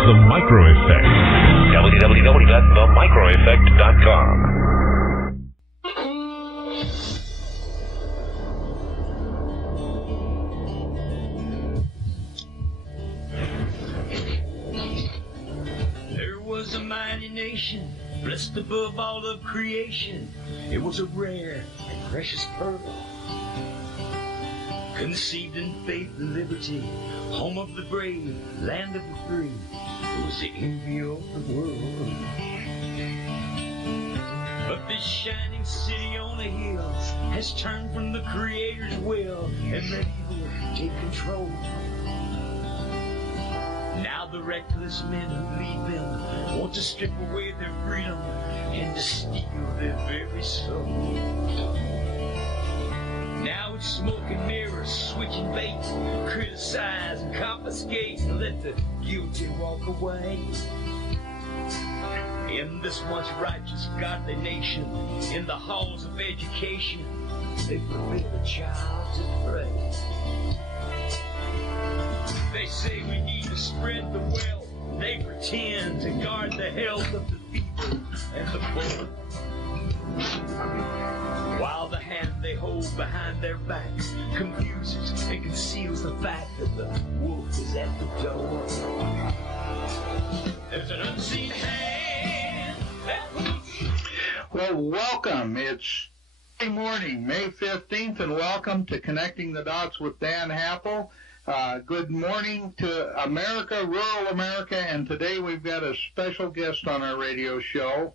The Micro Effect. www.themicroeffect.com. There was a mighty nation, blessed above all of creation. It was a rare and precious pearl, conceived in faith and liberty, home of the brave, land of the free. It was the envy of the world. But this shining city on the hills has turned from the Creator's will and let evil take control. Now the reckless men who lead them want to strip away their freedom and to steal their very soul. Now it's smoke and mirrors, switching bait, criticize and confiscate and let the guilty walk away. In this once righteous, godly nation, in the halls of education, they forbid a child to pray. They say we need to spread the wealth. They pretend to guard the health of the feeble and the poor, while the hand they hold behind their backs confuses and conceals the fact that the wolf is at the door. There's an unseen hand that Well, welcome. It's Monday morning, May 15th, and welcome to Connecting the Dots with Dan Happel. Good morning to America, rural America, and today we've got a special guest on our radio show.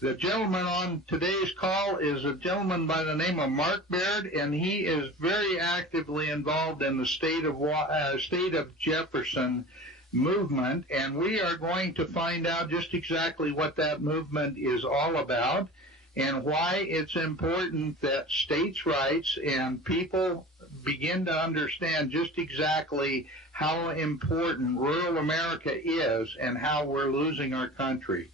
The gentleman on today's call is a gentleman by the name of Mark Baird, and he is very actively involved in the State of Jefferson movement, and we are going to find out just exactly what that movement is all about and why it's important that states' rights and people begin to understand just exactly how important rural America is and how we're losing our country.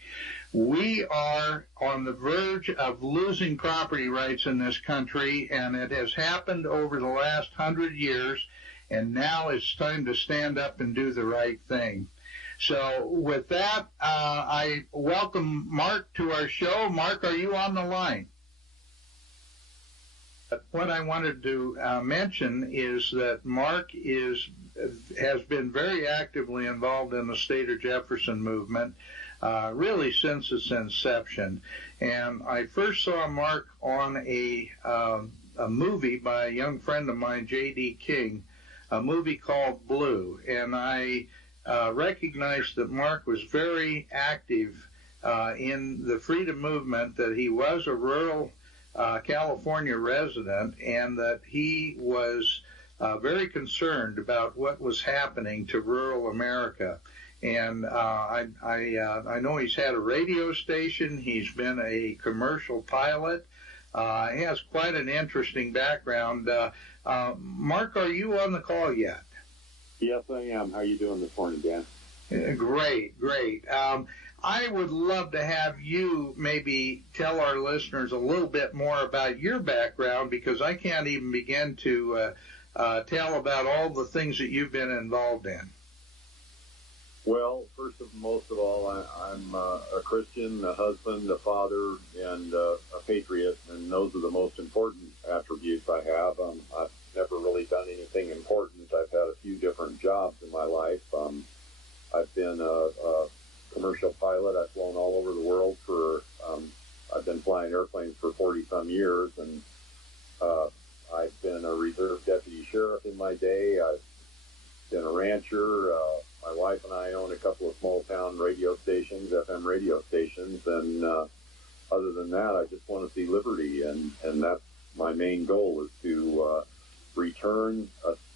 We are on the verge of losing property rights in this country, and it has happened over the last 100 years, and now it's time to stand up and do the right thing. So with that, I welcome Mark to our show. Mark, are you on the line? What I wanted to mention is that Mark has been very actively involved in the State of Jefferson movement, really since its inception. And I first saw Mark on a movie by a young friend of mine, J.D. King, a movie called Blue. And I recognized that Mark was very active in the freedom movement, that he was a rural California resident, and that he was very concerned about what was happening to rural America. And I know he's had a radio station. He's been a commercial pilot. He has quite an interesting background. Mark, are you on the call yet? Yes, I am. How are you doing this morning, Dan? Great. I would love to have you maybe tell our listeners a little bit more about your background, because I can't even begin to tell about all the things that you've been involved in. Well, first of most of all, I'm a Christian, a husband, a father, and a patriot, and those are the most important attributes I have. I've never really done anything important. I've had a few different jobs in my life. I've been a commercial pilot. I've flown all over the world I've been flying airplanes for 40-some years, and I've been a reserve deputy sheriff in my day. I've been a rancher. My wife and I own a couple of small-town radio stations, FM radio stations, and other than that, I just want to see liberty, and that's my main goal, is to return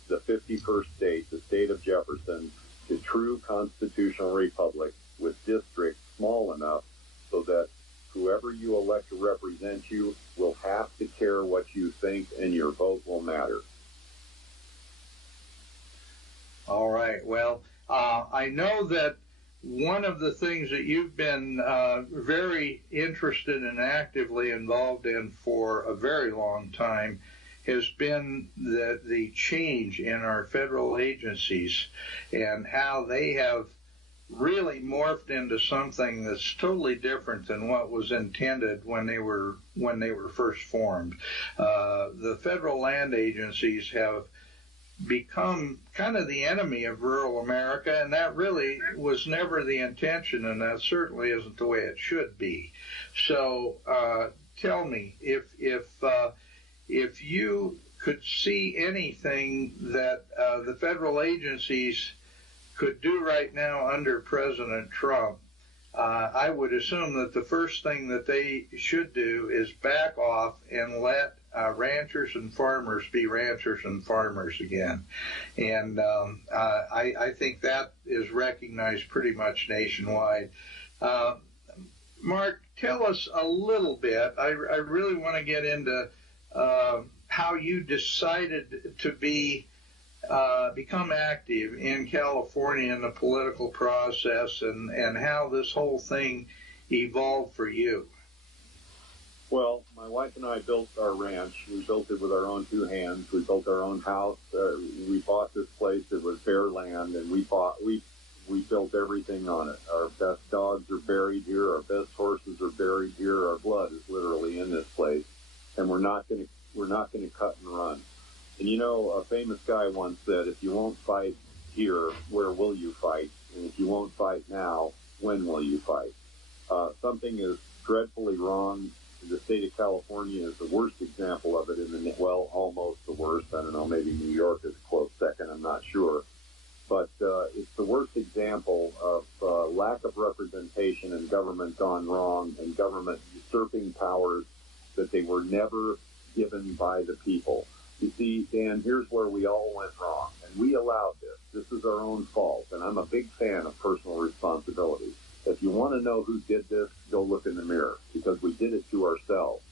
the 51st state, the state of Jefferson, to true constitutional republic with districts small enough so that whoever you elect to represent you will have to care what you think, and your vote will matter. All right. Well, I know that one of the things that you've been very interested and actively involved in for a very long time has been the change in our federal agencies and how they have really morphed into something that's totally different than what was intended when they were first formed. The federal land agencies have become kind of the enemy of rural America, and that really was never the intention, and that certainly isn't the way it should be. So tell me, if you could see anything that the federal agencies could do right now under President Trump, I would assume that the first thing that they should do is back off and let ranchers and farmers be ranchers and farmers again. And I think that is recognized pretty much nationwide. Mark, tell us a little bit. I really want to get into how you decided to become active in California in the political process, and how this whole thing evolved for you. Well, my wife and I built our ranch. We built it with our own two hands. We built our own house. We bought this place. It was bare land, and we built everything on it. Our best dogs are buried here. Our best horses are buried here. Our blood is literally in this place, and we're not going to cut and run. And you know, a famous guy once said, if you won't fight here, where will you fight? And if you won't fight now, when will you fight? Something is dreadfully wrong. The state of California is the worst example of it almost the worst. I don't know, maybe New York is a close second, I'm not sure. But it's the worst example of lack of representation and government gone wrong, and government usurping powers that they were never given by the people. You see, Dan, here's where we all went wrong, and we allowed this. This is our own fault, and I'm a big fan of personal responsibility. If you want to know who did this, go look in the mirror, because we did it to ourselves.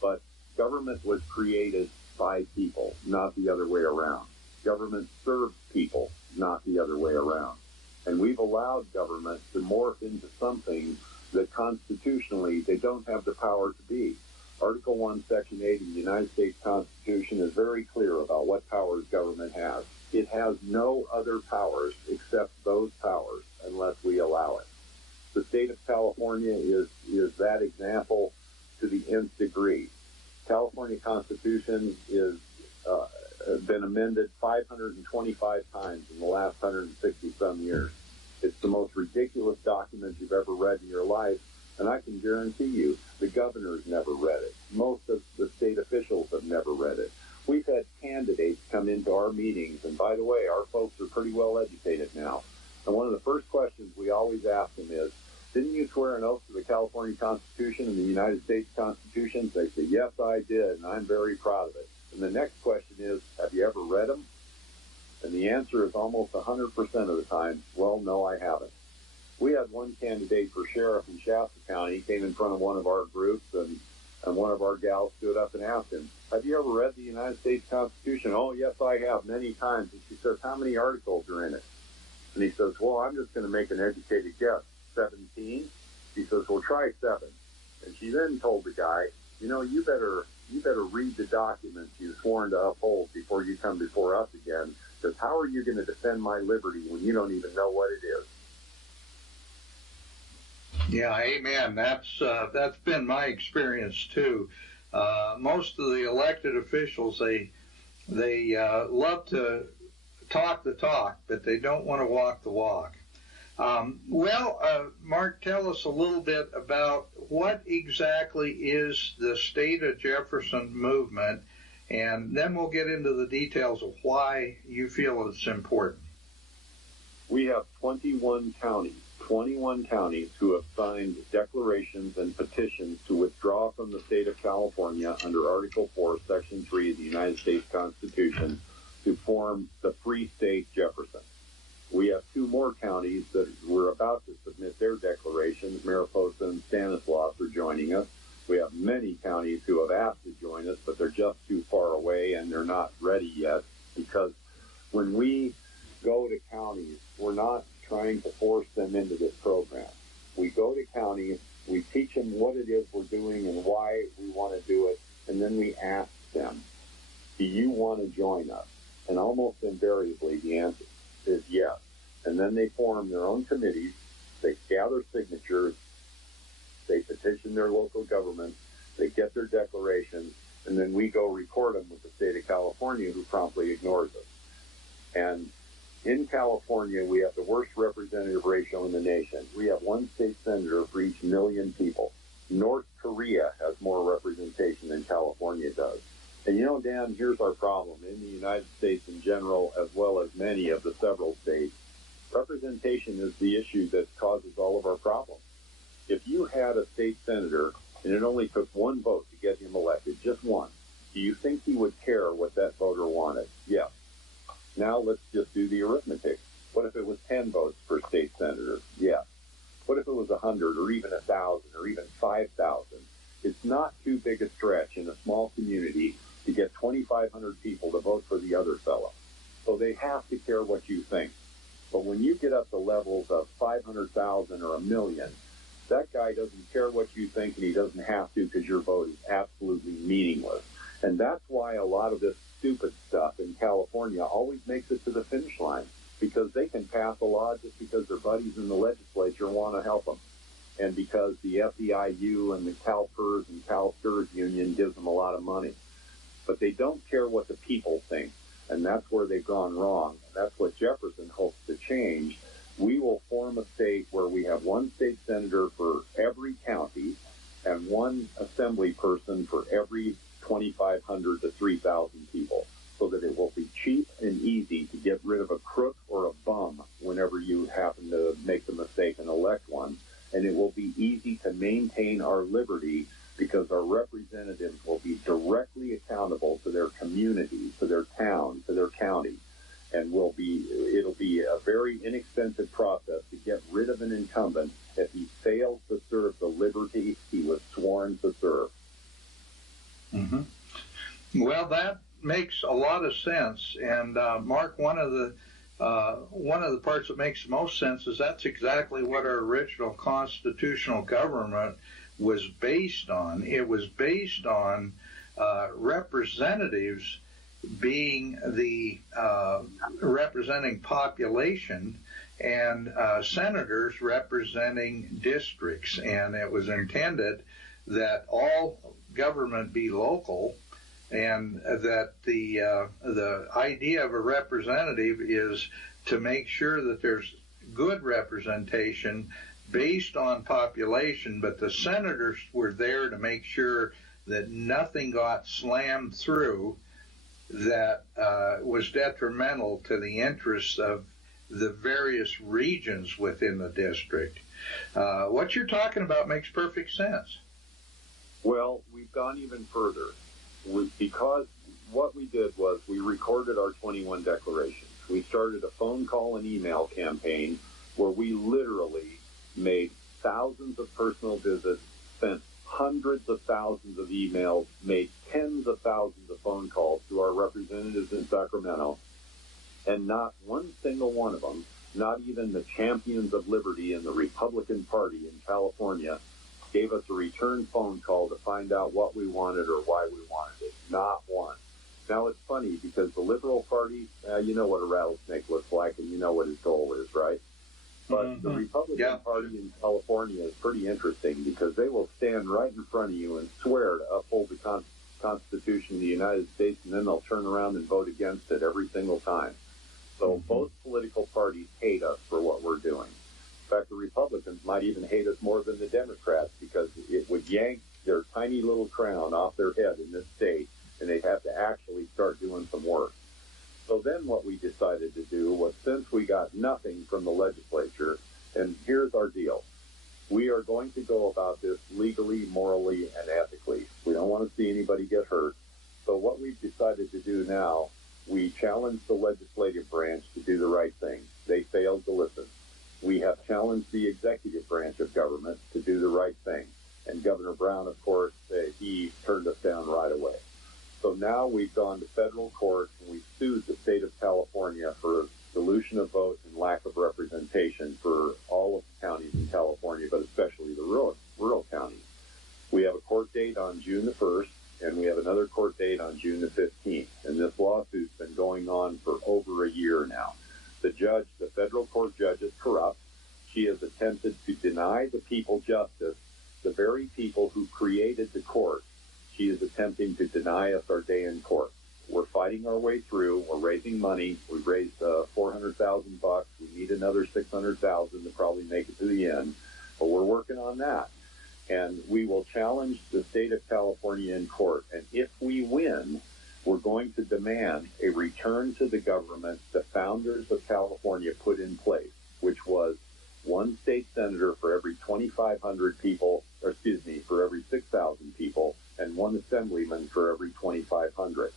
But government was created by people, not the other way around. Government served people, not the other way around. And we've allowed government to morph into something that constitutionally they don't have the power to be. Article 1, Section 8 of the United States Constitution is very clear about what powers government has. It has no other powers except those powers unless we allow it. The state of California is that example to the nth degree. California Constitution is been amended 525 times in the last 160-some years. It's the most ridiculous document you've ever read in your life, and I can guarantee you the governor's never read it. Most of the state officials have never read it. We've had candidates come into our meetings, and by the way, our folks are pretty well educated now. And one of the first questions we always ask them is, didn't you swear an oath to the California Constitution and the United States Constitution? They say, yes, I did, and I'm very proud of it. And the next question is, have you ever read them? And the answer is almost 100% of the time, well, no, I haven't. We had one candidate for sheriff in Shasta County. He came in front of one of our groups, and one of our gals stood up and asked him, have you ever read the United States Constitution? Oh, yes, I have, many times. And she says, how many articles are in it? And he says, well, I'm just going to make an educated guess. 17? She says, well, try 7. And she then told the guy, you know, you better read the documents you've sworn to uphold before you come before us again, because how are you going to defend my liberty when you don't even know what it is? Yeah, amen. That's been my experience too. Most of the elected officials, they love to talk the talk, but they don't want to walk the walk. Mark, tell us a little bit about what exactly is the State of Jefferson movement, and then we'll get into the details of why you feel it's important. We have 21 counties who have signed declarations and petitions to withdraw from the state of California under Article 4, Section 3 of the United States Constitution to form the Free State Jefferson. We have 2 more counties that were about to submit their declarations. Mariposa and Stanislaus are joining us. We have many counties who have asked to join us, but they're just too far away and they're not ready yet, because when we go to counties, we're not trying to force them into this program. We go to counties, we teach them what it is we're doing and why we want to do it, and then we ask them, do you want to join us? And almost invariably the answer is yes. And And then they form their own committees, they gather signatures, they petition their local government, they get their declarations, and then we go record them with the state of California, who promptly ignores us. And in California, we have the worst representative ratio in the nation. We have one state senator for each million people. North Korea has more representation than California does. And you know, Dan, here's our problem. In the United States in general, as well as many of the several states, representation is the issue that causes all of our problems. If you had a state senator and it only took one vote to get him elected, just one, do you think he would care what that voter wanted? Yes. Now let's just do the arithmetic. What if it was 10 votes per state senator? Yes. What if it was 100 or even 1,000 or even 5,000? It's not too big a stretch in a small community to get 2,500 people to vote for the other fellow. So they have to care what you think. But when you get up to levels of 500,000 or 1 million, that guy doesn't care what you think, and he doesn't have to, because your vote is absolutely meaningless. And that's why a lot of this stupid stuff in California always makes it to the finish line, because they can pass a law just because their buddies in the legislature want to help them, and because the FEIU and the CalPERS and CalSTRS union gives them a lot of money. But they don't care what the people think, and that's where they've gone wrong. And that's what Jefferson hopes to change. We will form a state where we have one state senator for every county and one assembly person for every 2,500 to 3,000 people, so that it will be cheap and easy to get rid of a crook or a bum whenever you happen to make the mistake and elect one. And it will be easy to maintain our liberty, because our representatives will be directly accountable to their community, to their town, to their county. And it'll be a very inexpensive process to get rid of an incumbent if he fails to serve the liberty he was sworn to serve. Mm-hmm. Well, that makes a lot of sense. And Mark, one of the parts that makes the most sense is that's exactly what our original constitutional government was based on. It was based on representatives being the representing population, and senators representing districts. And it was intended that all government be local, and that the idea of a representative is to make sure that there's good representation based on population, but the senators were there to make sure that nothing got slammed through that was detrimental to the interests of the various regions within the district. What you're talking about makes perfect sense. Well, we've gone even further. Because what we did was we recorded our 21 declarations. We started a phone call and email campaign where we literally made thousands of personal visits, sent hundreds of thousands of emails, made tens of thousands of phone calls to our representatives in Sacramento, and not one single one of them, not even the champions of liberty in the Republican Party in California, gave us a return phone call to find out what we wanted or why we wanted it. Not one. Now, it's funny, because the Liberal Party, you know what a rattlesnake looks like, and you know what his goal is, right? But the Republican Party in California is pretty interesting, because they will stand right in front of you and swear to uphold the Constitution of the United States, and then they'll turn around and vote against it every single time. So both political parties hate us for what we're doing. In fact, the Republicans might even hate us more than the Democrats, because it would yank their tiny little crown off their head in this state, and they'd have to actually start doing some work. So then what we decided to do was, since we got nothing from the legislature, and here's our deal. We are going to go about this legally, morally, and ethically. We don't want to see anybody get hurt. So what we've decided to do now, we challenge the legislative branch to do the right thing. They failed to listen. We have challenged the executive branch of government to do the right thing. And Governor Brown, of course, he turned us down right away. So now we've gone to federal court, and we've sued the state of California for dilution of votes and lack of representation for all of the counties in California, but especially the rural counties. We have a court date on June the 1st, and we have another court date on June the 15th. And this lawsuit's been going on for over a year now. The the federal court judge, is corrupt. She has attempted to deny the people justice, the very people who created the court. She is attempting to deny us our day in court. We're fighting our way through. We're raising money. We've raised $400,000. We need another $600,000 to probably make it to the end, but we're working on that. And we will challenge the state of California in court. And if we win, we're going to demand a return to the government the founders of California put in place, which was one state senator for every 2,500 people, or excuse me, for every 6,000 people, and one assemblyman for every 2,500.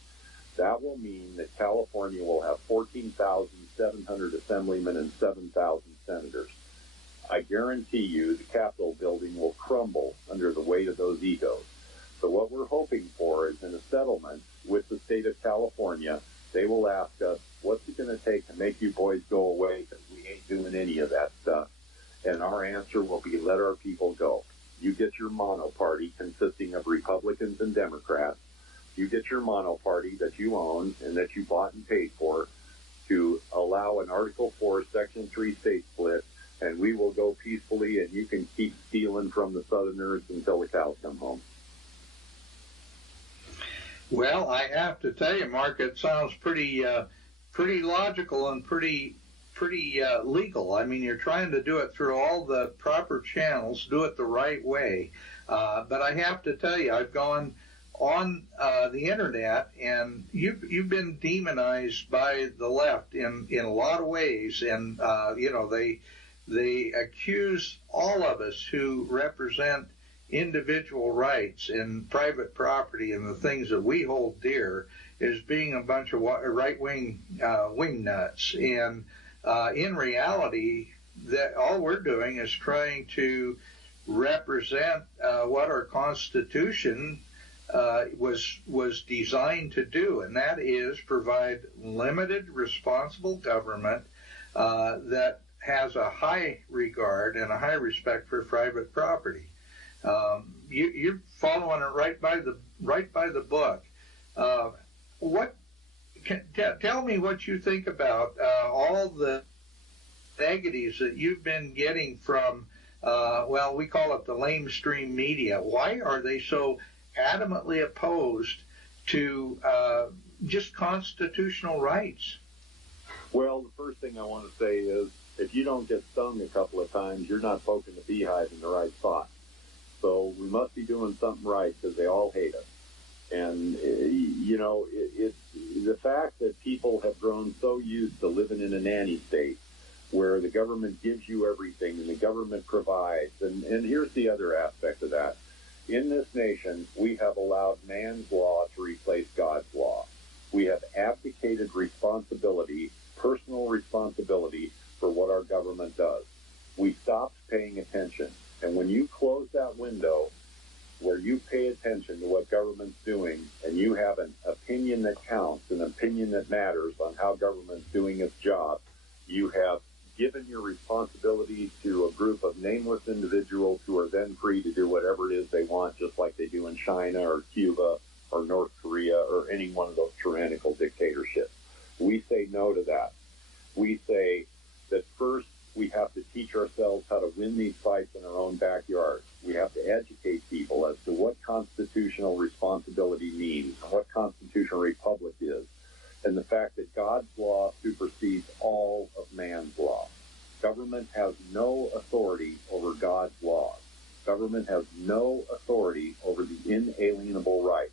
That will mean that California will have 14,700 assemblymen and 7,000 senators. I guarantee you the Capitol building will crumble under the weight of those egos. So what we're hoping for is in a settlement with the state of California, they will ask us, what's it going to take to make you boys go away, because we ain't doing any of that stuff. And our answer will be, let our people go. You get your mono party consisting of Republicans and Democrats. You get your mono party that you own and that you bought and paid for to allow an Article 4, Section 3 state split, and we will go peacefully, and you can keep stealing from the Southerners until the cows come home. Well, I have to tell you, Mark, it sounds pretty logical and pretty legal. I mean, you're trying to do it through all the proper channels, do it the right way. But I have to tell you, I've gone on the internet, and you've been demonized by the left in a lot of ways, and they accuse all of us who represent individual rights and private property and the things that we hold dear as being a bunch of right-wing wing nuts. And in reality, that all we're doing is trying to represent what our Constitution was designed to do, and that is provide limited, responsible government that has a high regard and a high respect for private property. You're following it right by the book. Tell me what you think about all the negatives that you've been getting from, we call it the lamestream media. Why are they so adamantly opposed to just constitutional rights? Well, the first thing I want to say is, if you don't get stung a couple of times, you're not poking the beehive in the right spot. So we must be doing something right, because they all hate us. And, it's the fact that people have grown so used to living in a nanny state where the government gives you everything and the government provides. And here's the other aspect of that. In this nation, we have allowed man's law to replace God's law. We have abdicated responsibility, personal responsibility, for what our government does. We stopped paying attention. And when you close that window where you pay attention to what government's doing, and you have an opinion that counts, an opinion that matters on how government's doing its job, you have given your responsibility to a group of nameless individuals who are then free to do whatever it is they want, just like they do in China or Cuba or North Korea or any one of those tyrannical dictatorships. We say no to that. We say that first we have to teach ourselves how to win these fights in our own backyard. We have to educate people as to what constitutional responsibility means, what constitutional republic is, and the fact that God's law supersedes all of man's law. Government has no authority over God's laws. Government has no authority over the inalienable rights.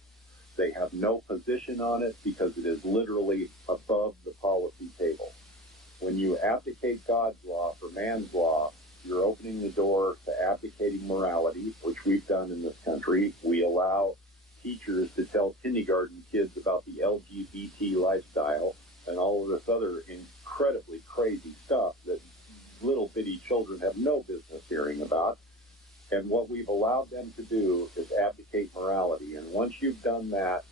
They have no position on it because it is literally above the policy table. When you abdicate God's law for man's law, you're opening the door to abdicating morality, which we've done in this country. We allow teachers to tell kindergarten kids about the LGBT lifestyle and all of this other incredibly crazy stuff that little bitty children have no business hearing about. And what we've allowed them to do is abdicate morality. And once you've done that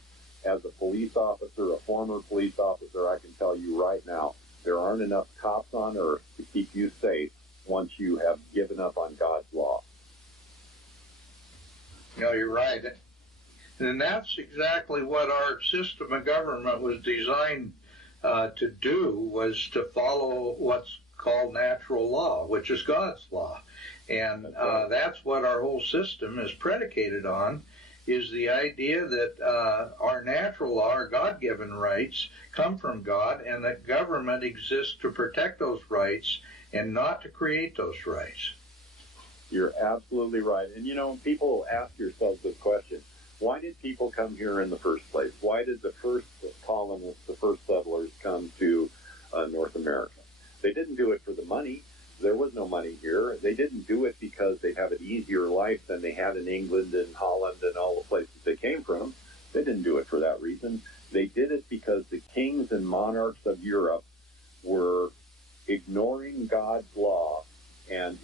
as a police officer, a former police officer, I can tell you right now, there aren't enough cops on earth to keep you safe once you have given up on God's law. No, you're right. And that's exactly what our system of government was designed to do was to follow what's called natural law, which is God's law. And that's what our whole system is predicated on, is the idea that our natural law, our God-given rights, come from God, and that government exists to protect those rights and not to create those rights. You're absolutely right. And, you know, people ask yourselves this question: why did people come here in the first place? Why did the first colonists, the first settlers, come to North America? They didn't do it for the money. There was no money here. They didn't do it because they have an easier life than they had in England and Holland and all the places they came from. They didn't do it for that reason. They did it because the kings and monarchs of Europe were ignoring God's law, and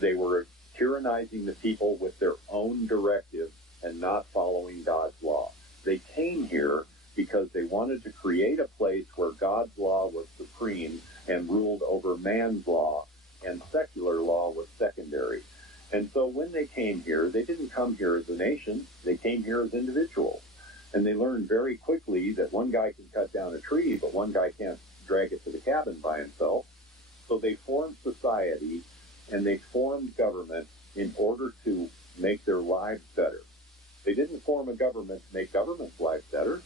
they were tyrannizing the people with their own directive and not following God's law. They came here because they wanted to create a place where God's law was supreme and ruled over man's law, and secular law was secondary. And so when they came here, they didn't come here as a nation. They came here as individuals. And they learned very quickly that one guy can cut down a tree, but one guy can't drag it to the cabin by himself. So they formed society, and they formed government in order to make their lives better. They didn't form a government to make government's life better.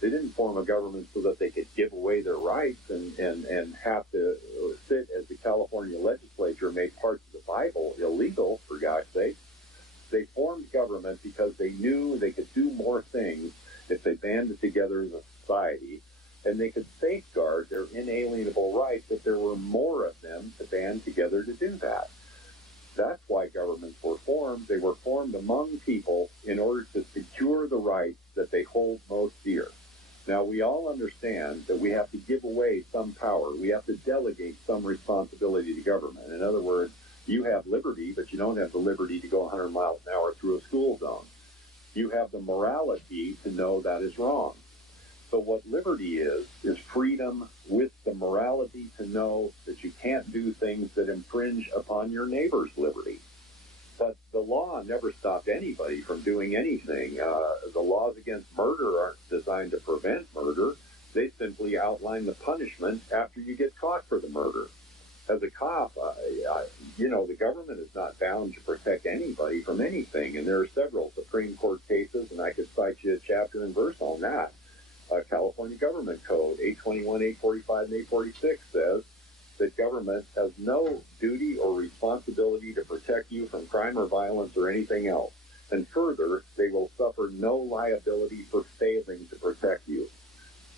They didn't form a government so that they could give away their rights and have to sit as the California legislature made parts of the Bible illegal, for God's sake. They formed government because they knew they could do more things if they banded together as a society, and they could safeguard their inalienable rights if there were more of them to band together to do that. That's why governments were formed. They were formed among people in order to secure the rights that they hold most dear. Now, we all understand that we have to give away some power. We have to delegate some responsibility to government. In other words, you have liberty, but you don't have the liberty to go 100 miles an hour through a school zone. You have the morality to know that is wrong. So what liberty is freedom with the morality to know that you can't do things that infringe upon your neighbor's liberty. But the law never stopped anybody from doing anything. The laws against murder aren't designed to prevent murder. They simply outline the punishment after you get caught for the murder. As a cop, the government is not bound to protect anybody from anything. And there are several Supreme Court cases, and I could cite you a chapter and verse on that. California Government Code 821, 845, and 846 says that government has no duty or responsibility to protect you from crime or violence or anything else. And further, they will suffer no liability for failing to protect you.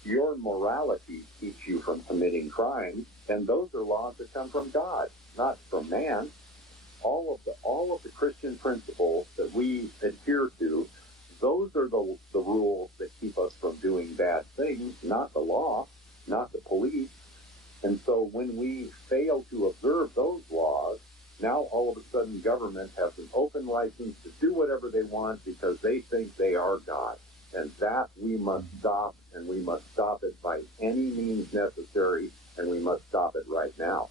Your morality keeps you from committing crimes, and those are laws that come from God, not from man. All of the Christian principles that we adhere to, those are the rules that keep us from doing bad things, not the law, not the police. And so when we fail to observe those laws, now all of a sudden government has an open license to do whatever they want because they think they are God. And that we must stop, and we must stop it by any means necessary, and we must stop it right now.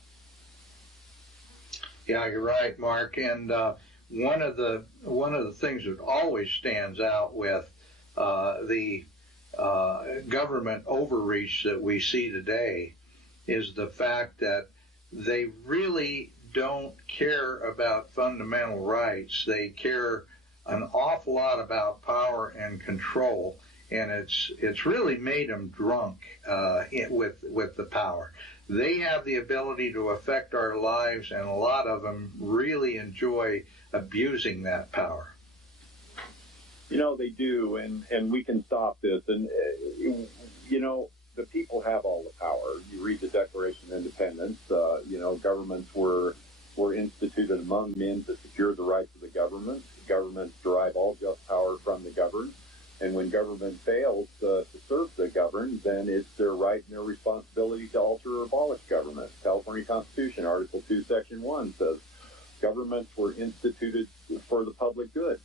Yeah, you're right, Mark. And one of the things that always stands out with the government overreach that we see today is the fact that they really don't care about fundamental rights. They care an awful lot about power and control, and it's really made them drunk with the power. They have the ability to affect our lives, and a lot of them really enjoy abusing that power. They do, and we can stop this. And, the people have all the power. You read the Declaration of Independence. Governments were instituted among men to secure the rights of the government. Governments derive all just power from the governed. And when government fails to serve the governed, then it's their right and their responsibility to alter or abolish government. California Constitution, Article 2, Section 1 says governments were instituted for the public good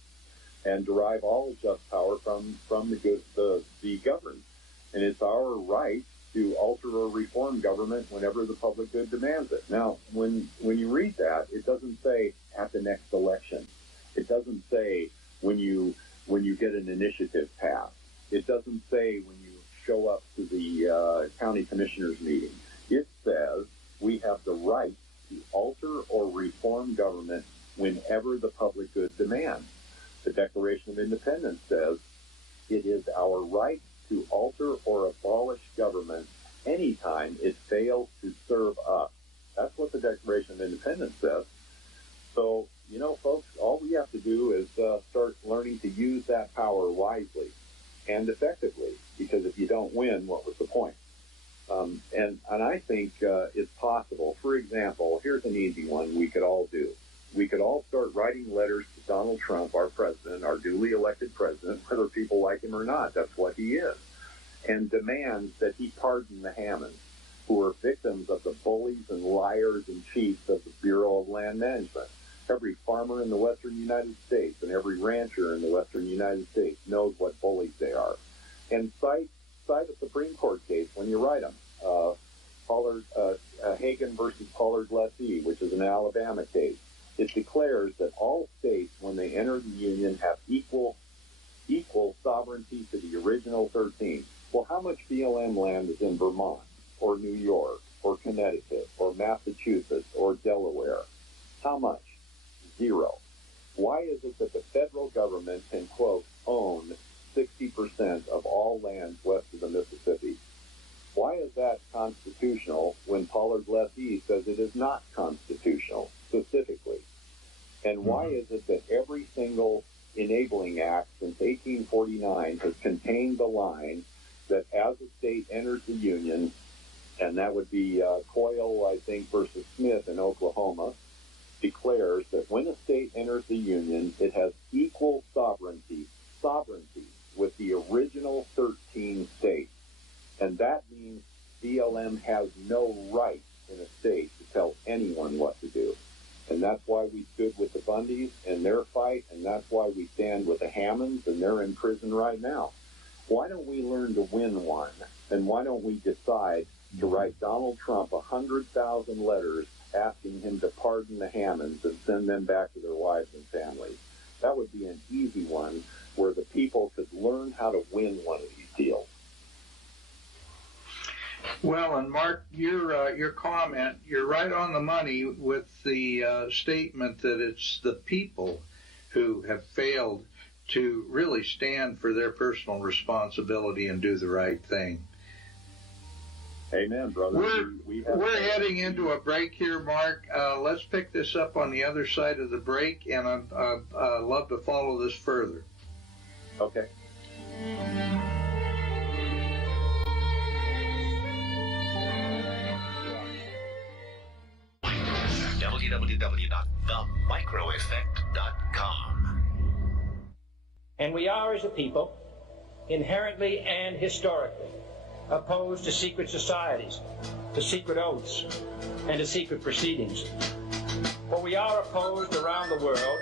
and derive all just power from the governed. And it's our right to alter or reform government whenever the public good demands it. Now, when you read that, it doesn't say at the next election. It doesn't say when you get an initiative passed. It doesn't say when you show up to the county commissioners meeting. It says we have the right to alter or reform government whenever the public good demands. The Declaration of Independence says it is our right to alter or abolish government anytime it fails to serve us. That's what the Declaration of Independence says. So, you know, folks, all we have to do is start learning to use that power wisely and effectively, because if you don't win, what was the point? And I think it's possible. For example, here's an easy one we could all do. We could all start writing letters to Donald Trump, our president, our duly elected president, whether people like him or not. That's what he is. And demand that he pardon the Hammonds, who are victims of the bullies and liars and cheats of the Bureau of Land Management. Every farmer in the western United States and every rancher in the western United States knows what bullies they are. And cite a Supreme Court case when you write them. Hagan versus Pollard Lessee, which is an Alabama case. It declares that all states, when they enter the Union, have equal sovereignty to the original 13. Well, how much BLM land is in Vermont, or New York, or Connecticut, or Massachusetts, or Delaware? How much? 0. Why is it that the federal government can, quote, own 60% of all lands west of the Mississippi? Why is that constitutional when Pollard Lessee says it is not constitutional, specifically? And why is it that every single enabling act since 1849 has contained the line that as a state enters the Union, and that would be Coyle, I think, versus Smith in Oklahoma, declares that when a state enters the Union, it has equal sovereignty with the original 13 states. And that means BLM has no right in a state to tell anyone what to do. And that's why we stood with the Bundys in their fight, and that's why we stand with the Hammonds, and they're in prison right now. Why don't we learn to win one? And why don't we decide to write Donald Trump 100,000 letters asking him to pardon the Hammonds and send them back to their wives and families? That would be an easy one where the people could learn how to win one of these deals. Well, and Mark, your comment, you're right on the money with the statement that it's the people who have failed to really stand for their personal responsibility and do the right thing. Amen, brother. We're heading into a break here, Mark. Let's pick this up on the other side of the break, and I'd love to follow this further. Okay. www.themicroeffect.com. And we are, as a people, inherently and historically opposed to secret societies, to secret oaths, and to secret proceedings. For we are opposed around the world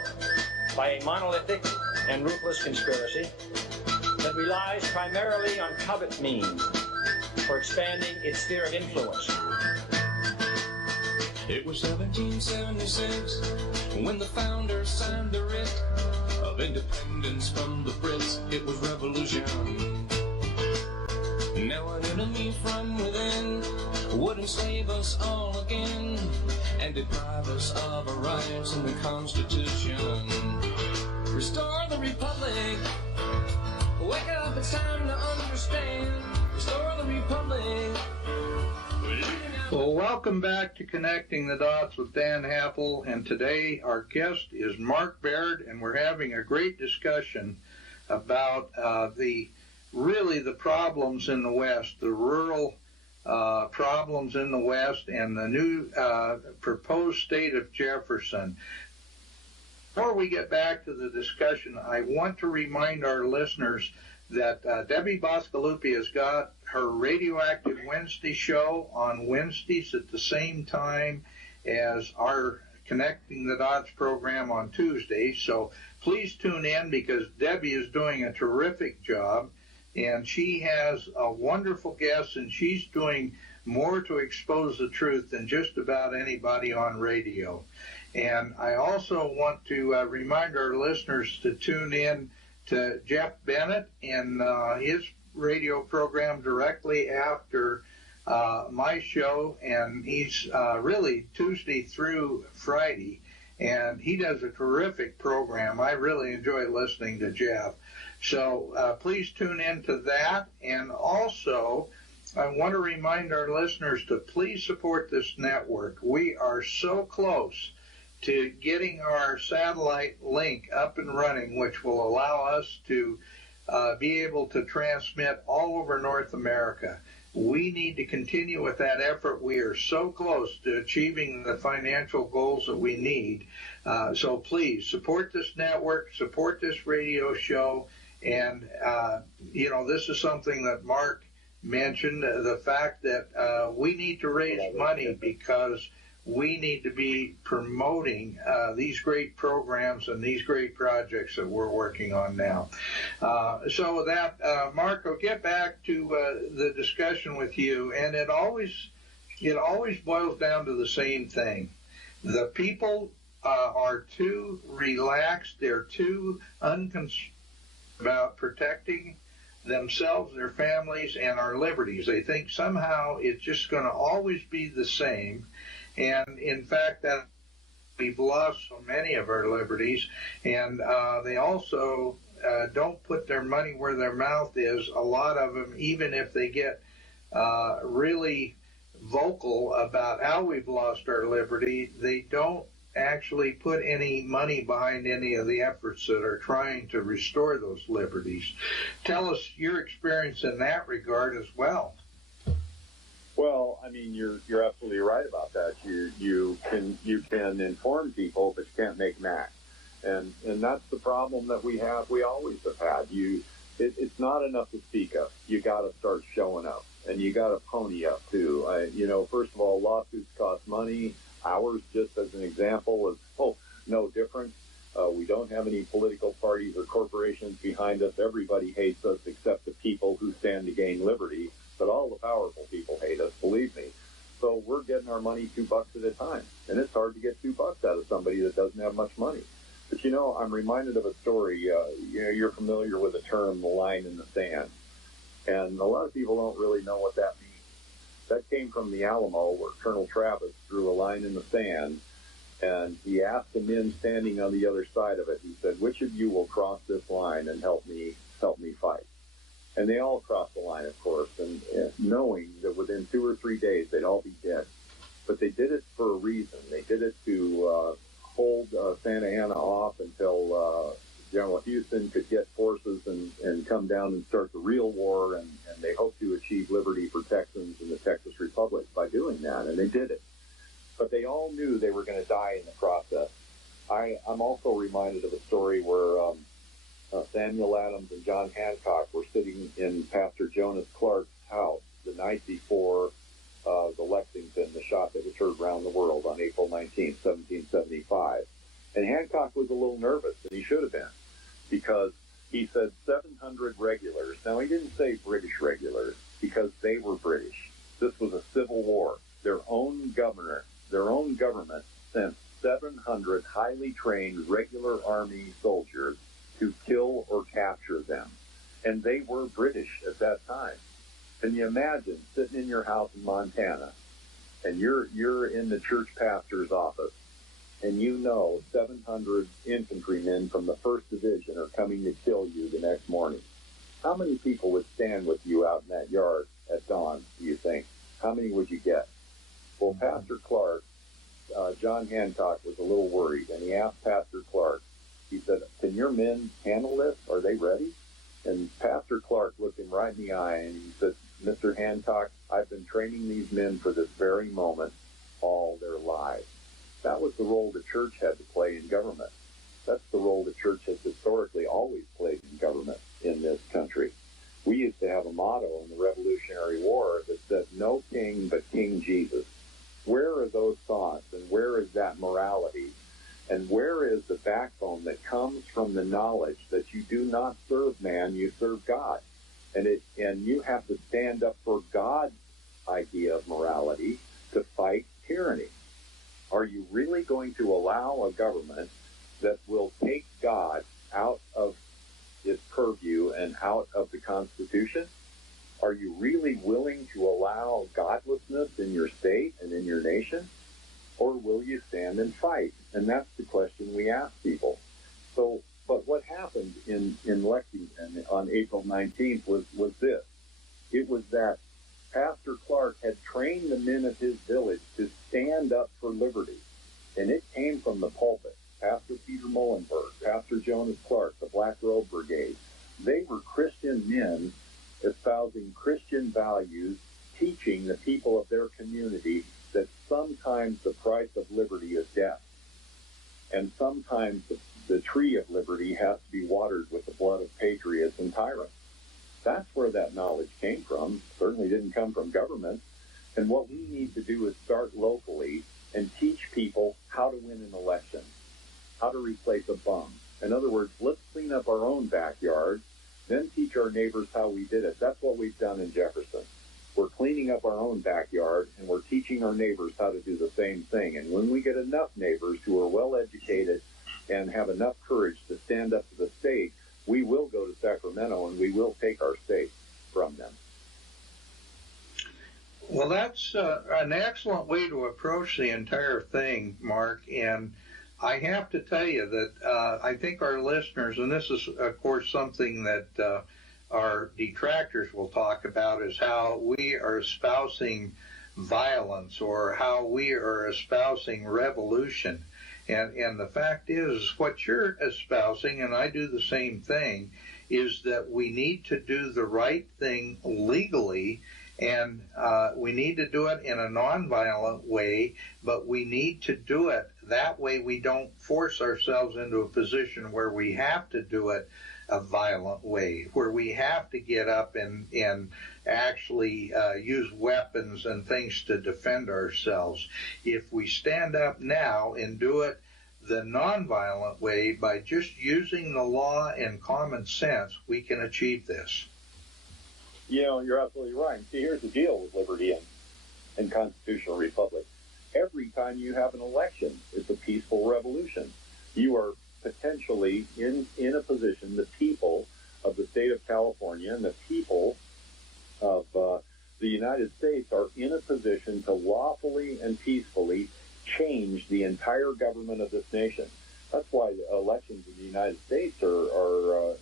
by a monolithic and ruthless conspiracy that relies primarily on covert means for expanding its sphere of influence. It was 1776 when the founders signed the writ of independence from the Brits. It was revolution. Now an enemy from within would enslave us all again and deprive us of our rights in the Constitution. Restore the Republic. Wake up, it's time to understand. Restore the Republic. Well, welcome back to Connecting the Dots with Dan Happel, and today our guest is Mark Baird, and we're having a great discussion about the problems in the West, the rural problems in the West, and the new proposed state of Jefferson. Before we get back to the discussion, I want to remind our listeners that Debbie Boscalupi has got her Radioactive Wednesday show on Wednesdays at the same time as our Connecting the Dots program on Tuesdays. So please tune in, because Debbie is doing a terrific job, and she has a wonderful guest, and she's doing more to expose the truth than just about anybody on radio. And I also want to remind our listeners to tune in to Jeff Bennett and his radio program directly after my show, and he's really Tuesday through Friday, and he does a terrific program. I really enjoy listening to Jeff. So please tune in to that. And also, I want to remind our listeners to please support this network. We are so close to getting our satellite link up and running, which will allow us to be able to transmit all over North America. We need to continue with that effort. We are so close to achieving the financial goals that we need. So please support this network, support this radio show. And, this is something that Mark mentioned, the fact that we need to raise money because we need to be promoting these great programs and these great projects that we're working on now. So with that, Mark, I'll get back to the discussion with you, and it always boils down to the same thing. The people are too relaxed. They're too unconcerned about protecting themselves, their families, and our liberties. They think somehow it's just going to always be the same. And in fact, that we've lost so many of our liberties, and they also don't put their money where their mouth is. A lot of them, even if they get really vocal about how we've lost our liberty, they don't actually put any money behind any of the efforts that are trying to restore those liberties. Tell us your experience in that regard as well. Well, I mean, you're absolutely right about that. You can inform people, but you can't make them act, and that's the problem that we have. We always have had. It's not enough to speak of. You got to start showing up, and you got to pony up too. First of all, lawsuits cost money. Ours, just as an example, is no different. We don't have any political parties or corporations behind us. Everybody hates us except the people who stand to gain liberty. But all the powerful people hate us, believe me. So we're getting our money $2 at a time. And it's hard to get $2 out of somebody that doesn't have much money. But, I'm reminded of a story. You're familiar with the term, the line in the sand. And a lot of people don't really know what that means. That came from the Alamo, where Colonel Travis drew a line in the sand. And he asked the men standing on the other side of it, he said, which of you will cross this line and help me fight? And they all crossed the line, of course, and knowing that within 2 or 3 days they'd all be dead. But they did it for a reason. They did it to hold Santa Anna off until General Houston could get forces and come down and start the real war, and they hoped to achieve liberty for Texans in the Texas Republic by doing that, and they did it. But they all knew they were going to die in the process. I'm also reminded of a story where Samuel Adams and John Hancock were sitting in Pastor Jonas Clark's house the night before the Lexington, the shot that was heard around the world on April 19, 1775. And Hancock was a little nervous, and he should have been, because he said 700 regulars. Now, he didn't say British regulars, because they were British. This was a civil war. Their own government sent 700 highly trained regular army soldiers to kill or capture them. And they were British at that time. Can you imagine sitting in your house in Montana, and you're in the church pastor's office, and 700 infantrymen from the 1st Division are coming to kill you the next morning? How many people would stand with you out in that yard at dawn, do you think? How many would you get? Well, Pastor Clark, John Hancock, was a little worried, and he asked Pastor Clark, he said, can your men handle this? Are they ready? And Pastor Clark looked him right in the eye, and he said, Mr. Hancock, I've been training these men for this very moment all their lives. That was the role the church had to play in government. That's the role the church has historically always played in government in this country. We used to have a motto in the Revolutionary War that said, no king but King Jesus. Where are those thoughts, and where is that morality? And where is the backbone that comes from the knowledge that you do not serve man, you serve God? And you have to stand up for God's idea of morality to fight tyranny. Are you really going to allow a government that will take God out of its purview and out of the Constitution? Are you really willing to allow godlessness in your state and in your nation? Or will you stand and fight? And that's the question we ask people. So, but what happened in Lexington on April 19th was this. It was that Pastor Clark had trained the men of his village to stand up for liberty. And it came from the pulpit. Pastor Peter Muhlenberg, Pastor Jonas Clark, the Black Robe Brigade. They were Christian men espousing Christian values, teaching the people of their community that sometimes the price of liberty is death. And sometimes the tree of liberty has to be watered with the blood of patriots and tyrants. That's where that knowledge came from. Certainly didn't come from government. And what we need to do is start locally and teach people how to win an election, how to replace a bum. In other words, let's clean up our own backyard, then teach our neighbors how we did it. That's what we've done in Jefferson. We're cleaning up our own backyard, and we're teaching our neighbors how to do the same thing. And when we get enough neighbors who are well-educated and have enough courage to stand up to the state, we will go to Sacramento, and we will take our state from them. Well, that's an excellent way to approach the entire thing, Mark. And I have to tell you that I think our listeners, and this is, of course, something that our detractors will talk about, is how we are espousing violence or how we are espousing revolution. And the fact is, what you're espousing, and I do the same thing, is that we need to do the right thing legally, and we need to do it in a nonviolent way, but we need to do it that way we don't force ourselves into a position where we have to do it a violent way, where we have to get up and actually use weapons and things to defend ourselves. If we stand up now and do it the nonviolent way by just using the law and common sense, we can achieve this. You know, you're absolutely right. See, here's the deal with liberty and constitutional republic. Every time you have an election, it's a peaceful revolution. You are potentially in a position, the people of the state of California and the people of the United States are in a position to lawfully and peacefully change the entire government of this nation. That's why the elections in the United States are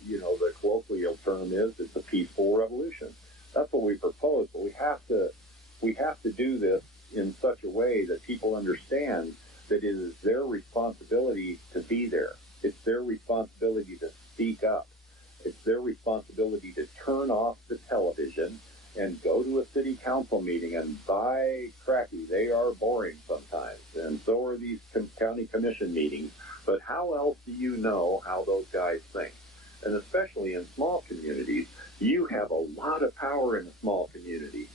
the colloquial term is it's a peaceful revolution. That's what we propose, but we have to do this in such a way that people understand that it is their responsibility to be there. It's their responsibility to speak up. It's their responsibility to turn off the television and go to a city council meeting, and by cracky, they are boring sometimes, and so are these county commission meetings. But how else do you know how those guys think? And especially in small communities, you have a lot of power in a small community.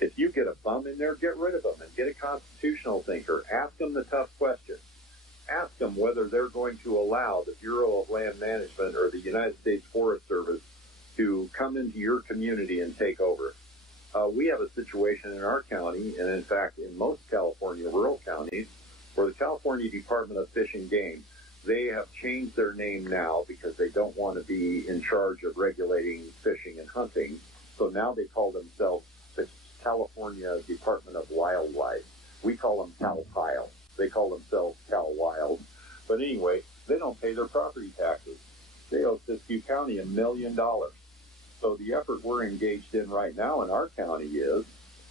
If you get a bum in there, get rid of them and get a constitutional thinker. Ask them the tough questions. Ask them whether they're going to allow the Bureau of Land Management or the United States Forest Service to come into your community and take over. We have a situation in our county, and in fact in most California rural counties, where the California Department of Fish and Game, they have changed their name now because they don't want to be in charge of regulating fishing and hunting. So now they call themselves the California Department of Wildlife. We call them Cal Pile. They call themselves Cal Wild. But anyway, they don't pay their property taxes. They owe Siskiyou County $1 million. So the effort we're engaged in right now in our county is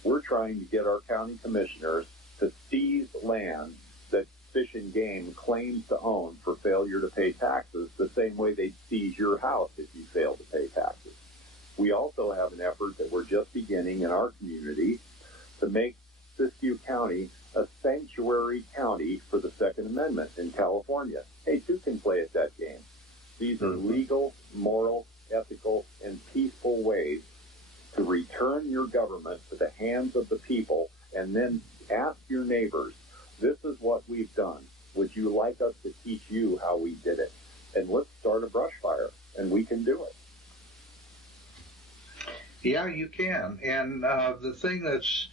we're trying to get our county commissioners to seize land that Fish and Game claims to own for failure to pay taxes, the same way they'd seize your house if you fail to pay taxes. We also have an effort that we're just beginning in our community to make Siskiyou County a sanctuary county for the Second Amendment in California. Hey, two can play at that game. These are legal, moral, ethical, and peaceful ways to return your government to the hands of the people, and then ask your neighbors, this is what we've done. Would you like us to teach you how we did it? And let's start a brush fire, and we can do it. Yeah, you can. And the thing that's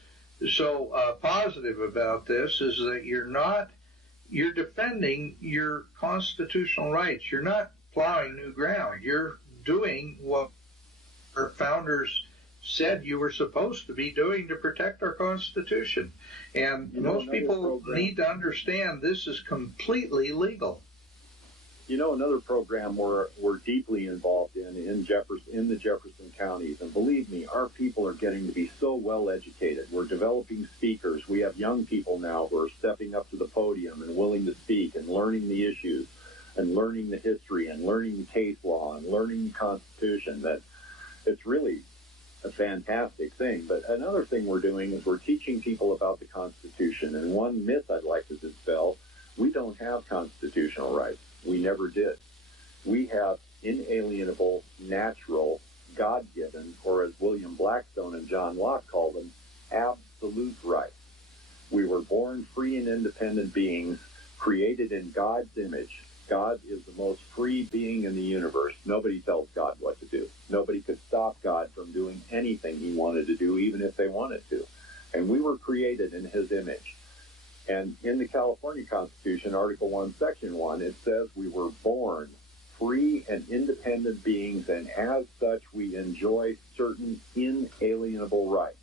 so positive about this is that you're defending your constitutional rights. You're not plowing new ground. You're doing what our founders said you were supposed to be doing to protect our Constitution. And most people need to understand this is completely legal. You know, another program we're deeply involved in the Jefferson counties, and believe me, our people are getting to be so well educated. We're developing speakers. We have young people now who are stepping up to the podium and willing to speak and learning the issues and learning the history and learning the case law and learning the Constitution. That it's really a fantastic thing. But another thing we're doing is we're teaching people about the Constitution. And one myth I'd like to dispel: we don't have constitutional rights. We never did. We have inalienable, natural, God-given, or as William Blackstone and John Locke called them, absolute rights. We were born free and independent beings, created in God's image. God is the most free being in the universe. Nobody tells God what to do. Nobody could stop God from doing anything he wanted to do, even if they wanted to. And we were created in his image. And in the California Constitution, Article 1, Section 1, it says we were born free and independent beings, and as such, we enjoy certain inalienable rights.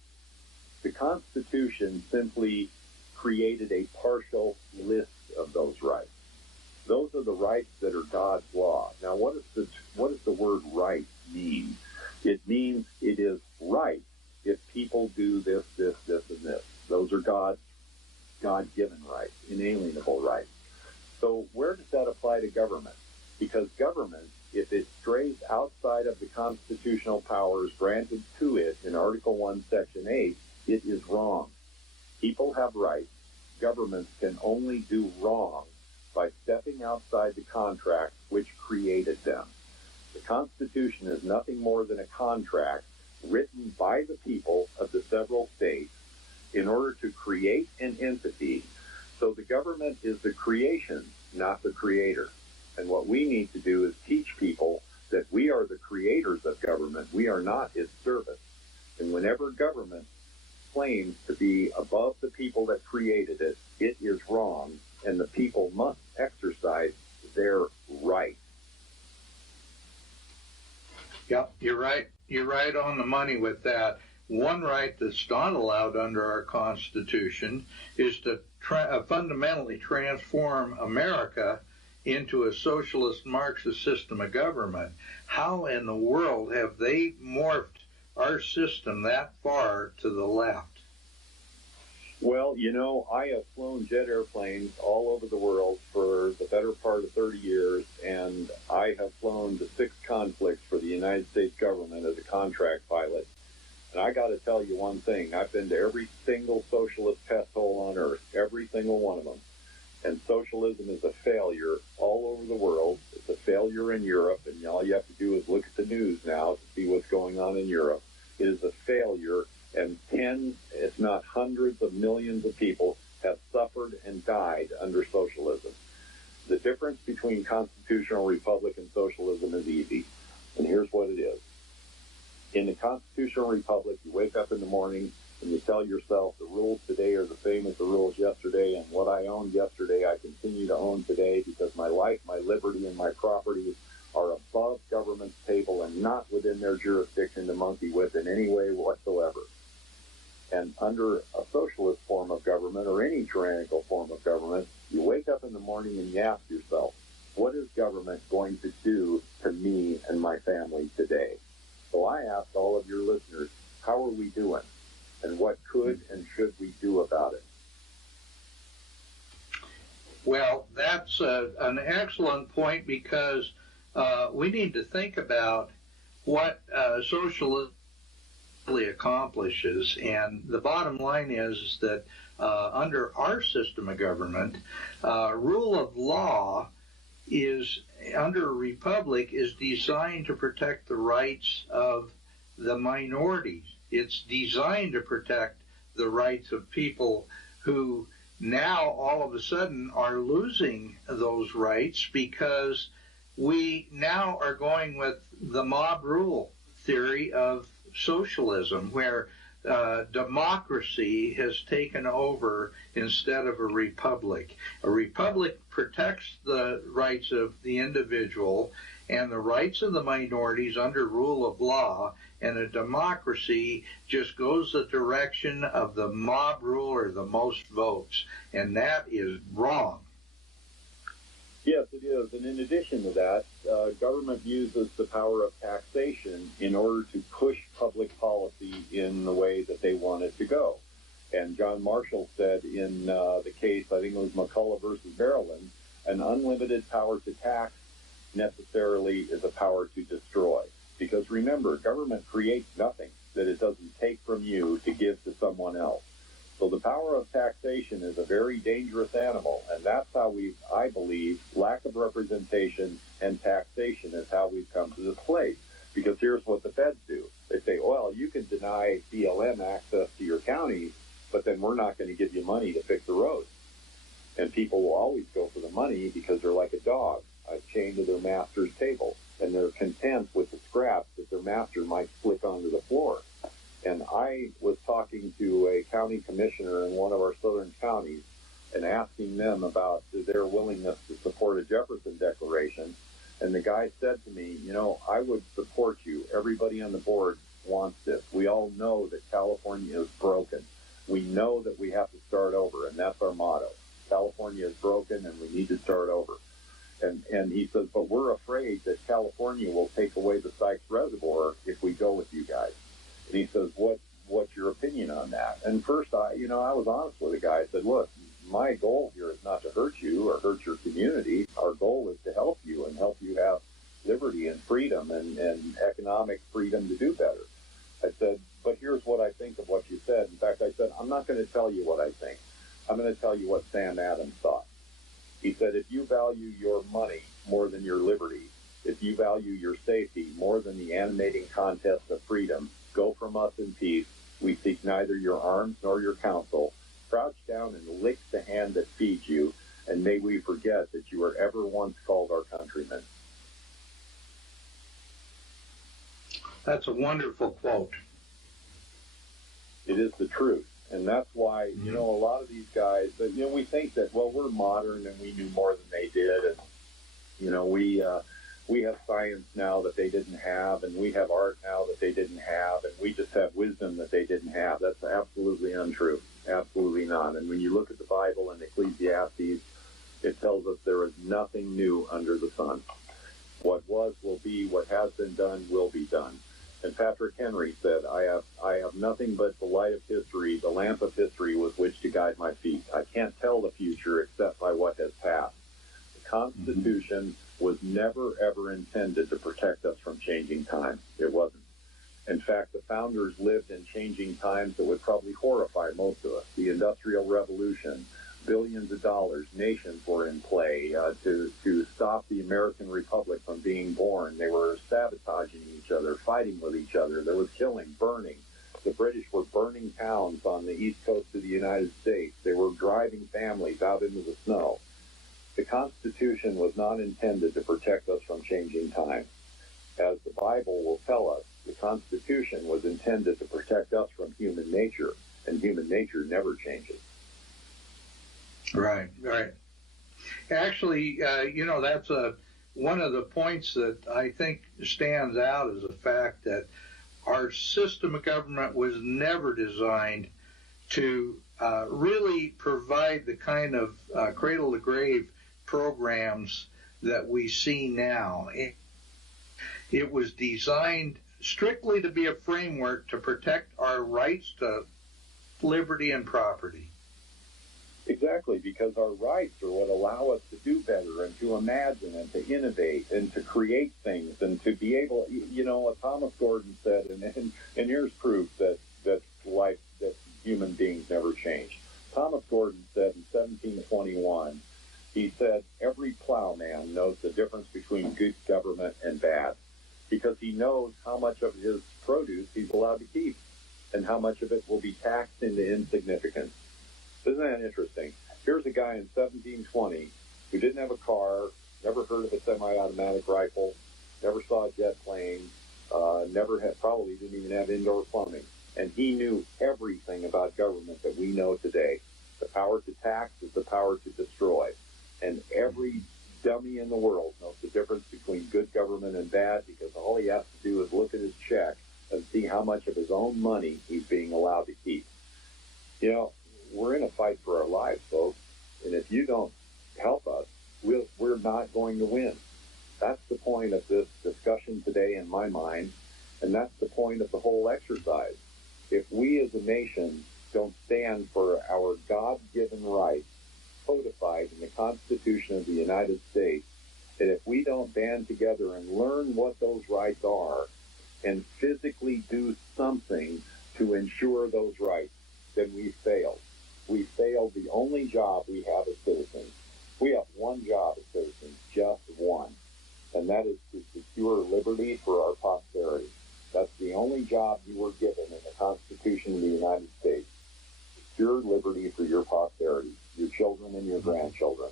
The Constitution simply created a partial list of those rights. Those are the rights that are God's law. Now, what does the word right mean? It means it is right if people do this, this, this, and this. Those are God-given rights, inalienable rights. So where does that apply to government? Because government, if it strays outside of the constitutional powers granted to it in Article 1, Section 8, it is wrong. People have rights. Governments can only do wrong by stepping outside the contract which created them. The Constitution is nothing more than a contract written by the people of the several states in order to create an entity. So the government is the creation, not the creator. And what we need to do is teach people that we are the creators of government. We are not its servants. And whenever government claims to be above the people that created it, it is wrong, and the people must exercise their right. Yep, you're right. You're right on the money with that. One right that's not allowed under our Constitution is to fundamentally transform America into a socialist Marxist system of government. How in the world have they morphed our system that far to the left? Well, you know, I have flown jet airplanes all over the world for the better part of 30 years, and I have flown to 6 conflicts for the United States government as a contract pilot. And I got to tell you one thing. I've been to every single socialist pest hole on earth, every single one of them. And socialism is a failure all over the world. It's a failure in Europe, and all you have to do is look at the news now to see what's going on in Europe. It is a failure, and tens, if not hundreds of millions of people have suffered and died under socialism. The difference between constitutional republic and socialism is easy, and here's what it is. In the constitutional republic, you wake up in the morning and you tell yourself the rules today are the same as the rules yesterday, and what I owned yesterday I continue to own today because my life, my liberty, and my property are above government's table and not within their jurisdiction to monkey with in any way whatsoever. And under a socialist form of government or any tyrannical form of government, you wake up in the morning and you ask yourself, what is government going to do to me and my family today? So I ask all of your listeners, how are we doing? And what could and should we do about it? Well, that's an excellent point, because we need to think about what socialism really accomplishes. And the bottom line is that under our system of government, rule of law is, under a republic, is designed to protect the rights of the minorities. It's designed to protect the rights of people who now all of a sudden are losing those rights because we now are going with the mob rule theory of socialism, where democracy has taken over instead of a republic. A republic protects the rights of the individual and the rights of the minorities under rule of law, and a democracy just goes the direction of the mob rule or the most votes, and that is wrong. Yes, it is. And in addition to that, government uses the power of taxation in order to push public policy in the way that they want it to go. And John Marshall said in the case, I think it was McCullough versus Maryland, an unlimited power to tax necessarily is a power to destroy. Because remember, government creates nothing that it doesn't take from you to give to someone else. So the power of taxation is a very dangerous animal, and that's how I believe, lack of representation and taxation is how we've come to this place. Because here's what the feds do. They say, well, you can deny BLM access to your counties, but then we're not going to give you money to fix the roads. And people will always go for the money because they're like a dog, chained to their master's table, and they're content with the scraps that their master might flick onto the floor. And I was talking to a county commissioner in one of our southern counties and asking them about their willingness to support a Jefferson Declaration. And the guy said to me, you know, I would support you. Everybody on the board wants this. We all know that California is broken. We know that we have to start over, and that's our motto. California is broken, and we need to start over. And he says, but we're afraid that California will take away the Sykes Reservoir if we go with you guys. And he says, what's your opinion on that? And first, I was honest with the guy. I said, look, my goal here is not to hurt you or hurt your community. Our goal is to help you and help you have liberty and freedom and economic freedom to do better. I said, but here's what I think of what you said. In fact, I said, I'm not going to tell you what I think. I'm going to tell you what Sam Adams thought. He said, if you value your money more than your liberty, if you value your safety more than the animating contest of freedom, go from us in peace. We seek neither your arms nor your counsel. Crouch down and lick the hand that feeds you, and may we forget that you were ever once called our countrymen. That's a wonderful quote. It is the truth. And that's why, you know, a lot of these guys, you know, we think that, well, we're modern and we knew more than they did. And, you know, we have science now that they didn't have, and we have art now that they didn't have, and we just have wisdom that they didn't have. That's absolutely untrue. Absolutely not. And when you look at the Bible and Ecclesiastes, it tells us there is nothing new under the sun. What was will be, what has been done will be done. And Patrick Henry said, I have nothing but the light of history, the lamp of history with which to guide my feet. I can't tell the future except by what has passed. The Constitution was never, ever intended to protect us from changing times. It wasn't. In fact, the founders lived in changing times that would probably horrify most of us. The Industrial Revolution, billions of dollars, nations were in play to stop the American Republic from being born. They were sabotaging each other, fighting with each other. There was killing, burning. The British were burning towns on the east coast of the United States. They were driving families out into the snow. The Constitution was not intended to protect us from changing times. As the Bible will tell us, the Constitution was intended to protect us from human nature, and human nature never changes. Right. Actually, you know, that's one of the points that I think stands out is the fact that our system of government was never designed to really provide the kind of cradle-to-grave programs that we see now. It was designed strictly to be a framework to protect our rights to liberty and property. Exactly, because our rights are what allow us to do better and to imagine and to innovate and to create things and to be able, you know, what Thomas Gordon said, and here's proof that human beings never change. Thomas Gordon said in 1721, he said, every plowman knows the difference between good government and bad, because he knows how much of his produce he's allowed to keep and how much of it will be taxed into insignificance. Isn't that interesting? Here's a guy in 1720 who didn't have a car, never heard of a semi-automatic rifle, never saw a jet plane, probably didn't even have indoor plumbing. And he knew everything about government that we know today. The power to tax is the power to destroy. And every dummy in the world knows the difference between good government and bad, because all he has to do is look at his check and see how much of his own money he's being allowed to keep. You know, we're in a fight for our lives, folks, and if you don't help us, we're not going to win. That's the point of this discussion today in my mind, and that's the point of the whole exercise. If we as a nation don't stand for our God-given rights codified in the Constitution of the United States, and if we don't band together and learn what those rights are and physically do something to ensure those rights, then we failed. We failed the only job we have as citizens. We have one job as citizens, just one, and that is to secure liberty for our posterity. That's the only job you were given in the Constitution of the United States. Secure liberty for your posterity, your children and your grandchildren.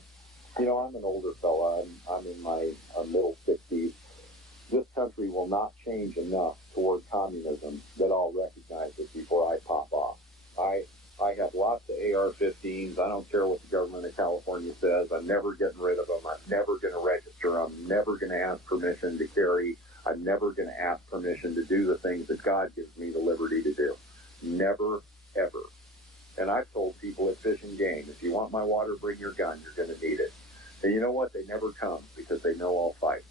You know, I'm an older fella. I'm in my middle 60s. This country will not change enough toward communism that I'll recognize it before I pop off. I have lots of AR-15s. I don't care what the government of California says. I'm never getting rid of them. I'm never going to register them. I'm never going to ask permission to carry. I'm never going to ask permission to do the things that God gives me the liberty to do. Never, ever. And I've told people at Fish and Game, if you want my water, bring your gun. You're going to need it. And you know what? They never come because they know I'll fight.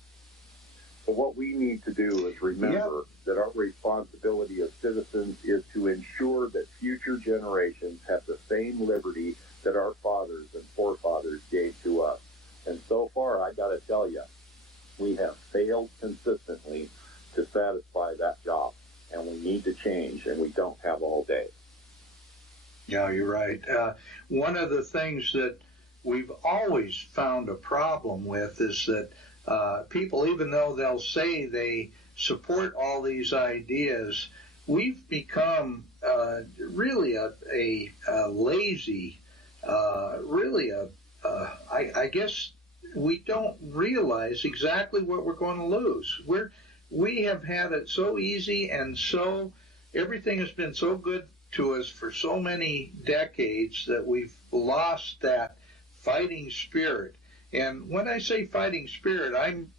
So what we need to do is remember that our responsibility as citizens is to ensure that future generations have the same liberty that our fathers and forefathers gave to us. And so far, I got to tell you, we have failed consistently to satisfy that job. And we need to change, and we don't have all day. Yeah, you're right. One of the things that we've always found a problem with is that people, even though they'll say they support all these ideas, we've become really a lazy, I guess we don't realize exactly what we're going to lose. We have had it so easy, and so everything has been so good to us for so many decades that we've lost that fighting spirit. And when I say fighting spirit, I'm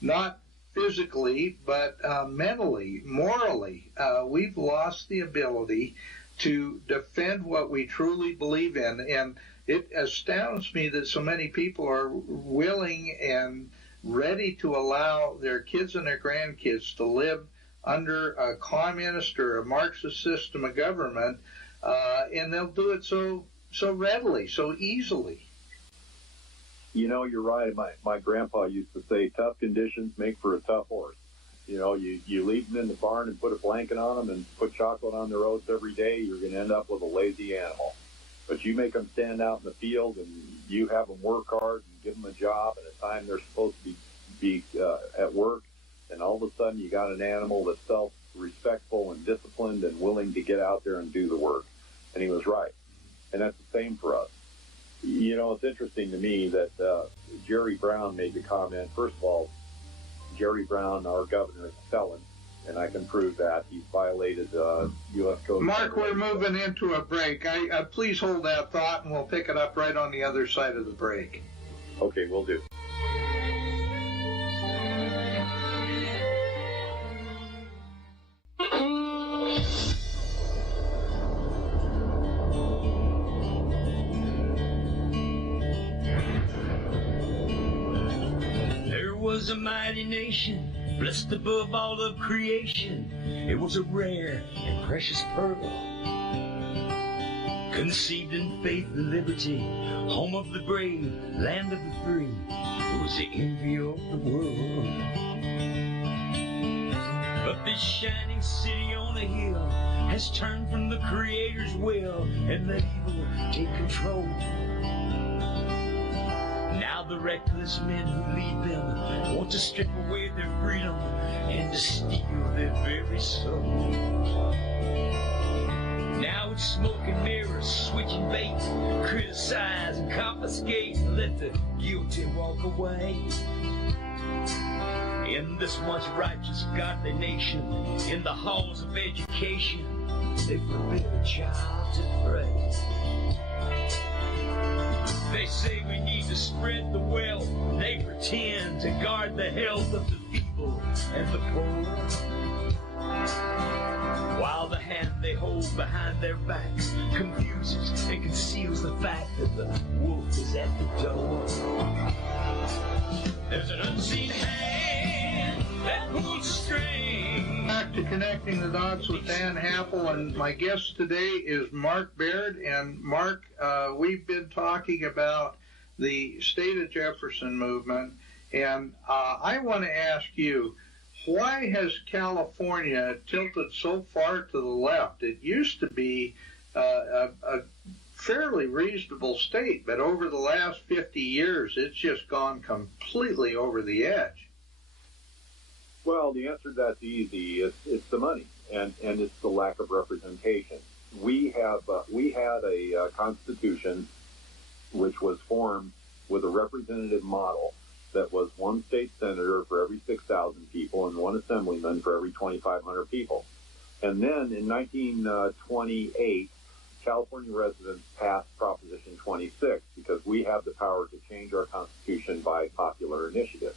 not physically, but mentally, morally. We've lost the ability to defend what we truly believe in. And it astounds me that so many people are willing and ready to allow their kids and their grandkids to live under a communist or a Marxist system of government, and they'll do it so readily, so easily. You know, you're right. My grandpa used to say, tough conditions make for a tough horse. You know, you leave them in the barn and put a blanket on them and put chocolate on their oats every day, you're going to end up with a lazy animal. But you make them stand out in the field and you have them work hard and give them a job at a time they're supposed to be at work, and all of a sudden you got an animal that's self-respectful and disciplined and willing to get out there and do the work. And he was right. And that's the same for us. You know, it's interesting to me that Jerry Brown made the comment. First of all, Jerry Brown, our governor, is a felon, and I can prove that. He's violated U.S. Code. Mark, we're moving into a break. Please hold that thought, and we'll pick it up right on the other side of the break. Okay, we'll do. Was a mighty nation, blessed above all of creation. It was a rare and precious pearl, conceived in faith and liberty, home of the brave, land of the free. It was the envy of the world. But this shining city on a hill has turned from the Creator's will and let evil take control. Now the reckless men who lead them want to strip away their freedom and to steal their very soul. Now it's smoke and mirrors, switching bait, criticize and confiscate, and let the guilty walk away. In this once righteous godly nation, in the halls of education, they forbid a child to pray. They say we need to spread the wealth. They pretend to guard the health of the feeble and the poor, while the hand they hold behind their backs confuses and conceals the fact that the wolf is at the door. There's an unseen hand that pulls string. Back to Connecting the Dots with Dan Happel, and my guest today is Mark Baird. And Mark, we've been talking about the State of Jefferson movement, and I want to ask you, why has California tilted so far to the left? It used to be a fairly reasonable state, but over the last 50 years, it's just gone completely over the edge. Well, the answer to that's easy. It's the money, and it's the lack of representation. We had a constitution which was formed with a representative model that was one state senator for every 6,000 people and one assemblyman for every 2,500 people. And then in 1928, California residents passed Proposition 26 because we have the power to change our constitution by popular initiative.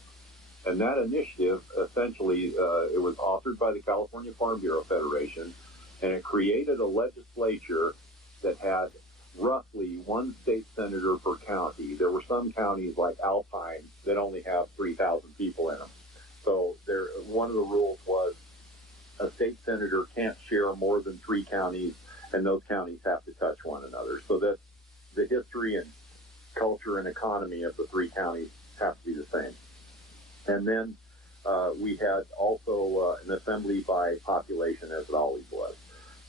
And that initiative, essentially, it was authored by the California Farm Bureau Federation, and it created a legislature that had roughly one state senator per county. There were some counties like Alpine that only have 3,000 people in them. So one of the rules was a state senator can't share more than 3 counties, and those counties have to touch one another. So that the history and culture and economy of the 3 counties have to be the same. And then we had also an assembly by population, as it always was.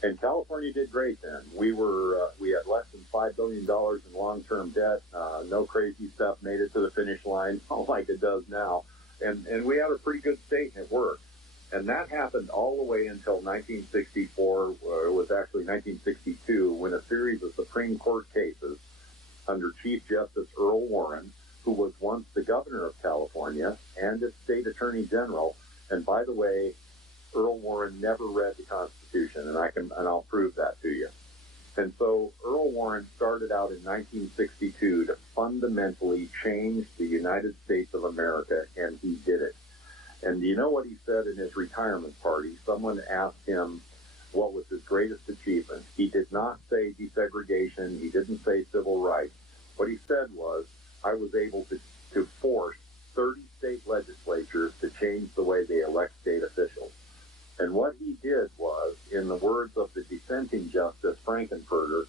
And California did great then. We had less than $5 billion in long-term debt. No crazy stuff made it to the finish line, like it does now. And we had a pretty good state, and it worked. And that happened all the way until 1964, or it was actually 1962, when a series of Supreme Court cases under Chief Justice Earl Warren, who was once the governor of California and its state attorney general. And by the way, Earl Warren never read the Constitution, and I'll prove that to you. And so Earl Warren started out in 1962 to fundamentally change the United States of America, and he did it. And do you know what he said in his retirement party? Someone asked him what was his greatest achievement. He did not say desegregation. He didn't say civil rights. What he said was, I was able to force 30 state legislatures to change the way they elect state officials. And what he did was, in the words of the dissenting Justice Frankenfurter,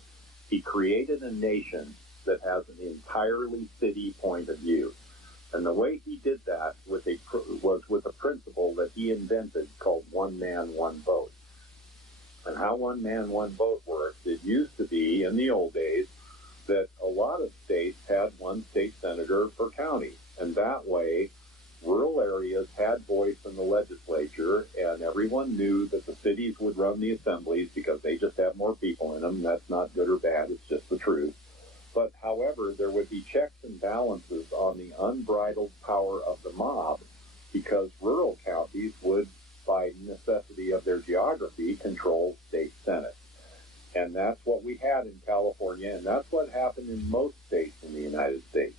he created a nation that has an entirely city point of view. And the way he did that was with a principle that he invented called one man, one vote. And how one man, one vote works, it used to be, in the old days, that a lot of states had one state senator per county. And that way, rural areas had voice in the legislature, and everyone knew that the cities would run the assemblies because they just have more people in them. That's not good or bad. It's just the truth. But, however, there would be checks and balances on the unbridled power of the mob because rural counties would, by necessity of their geography, control state senate. And that's what we had in California, and that's what happened in most states in the United States.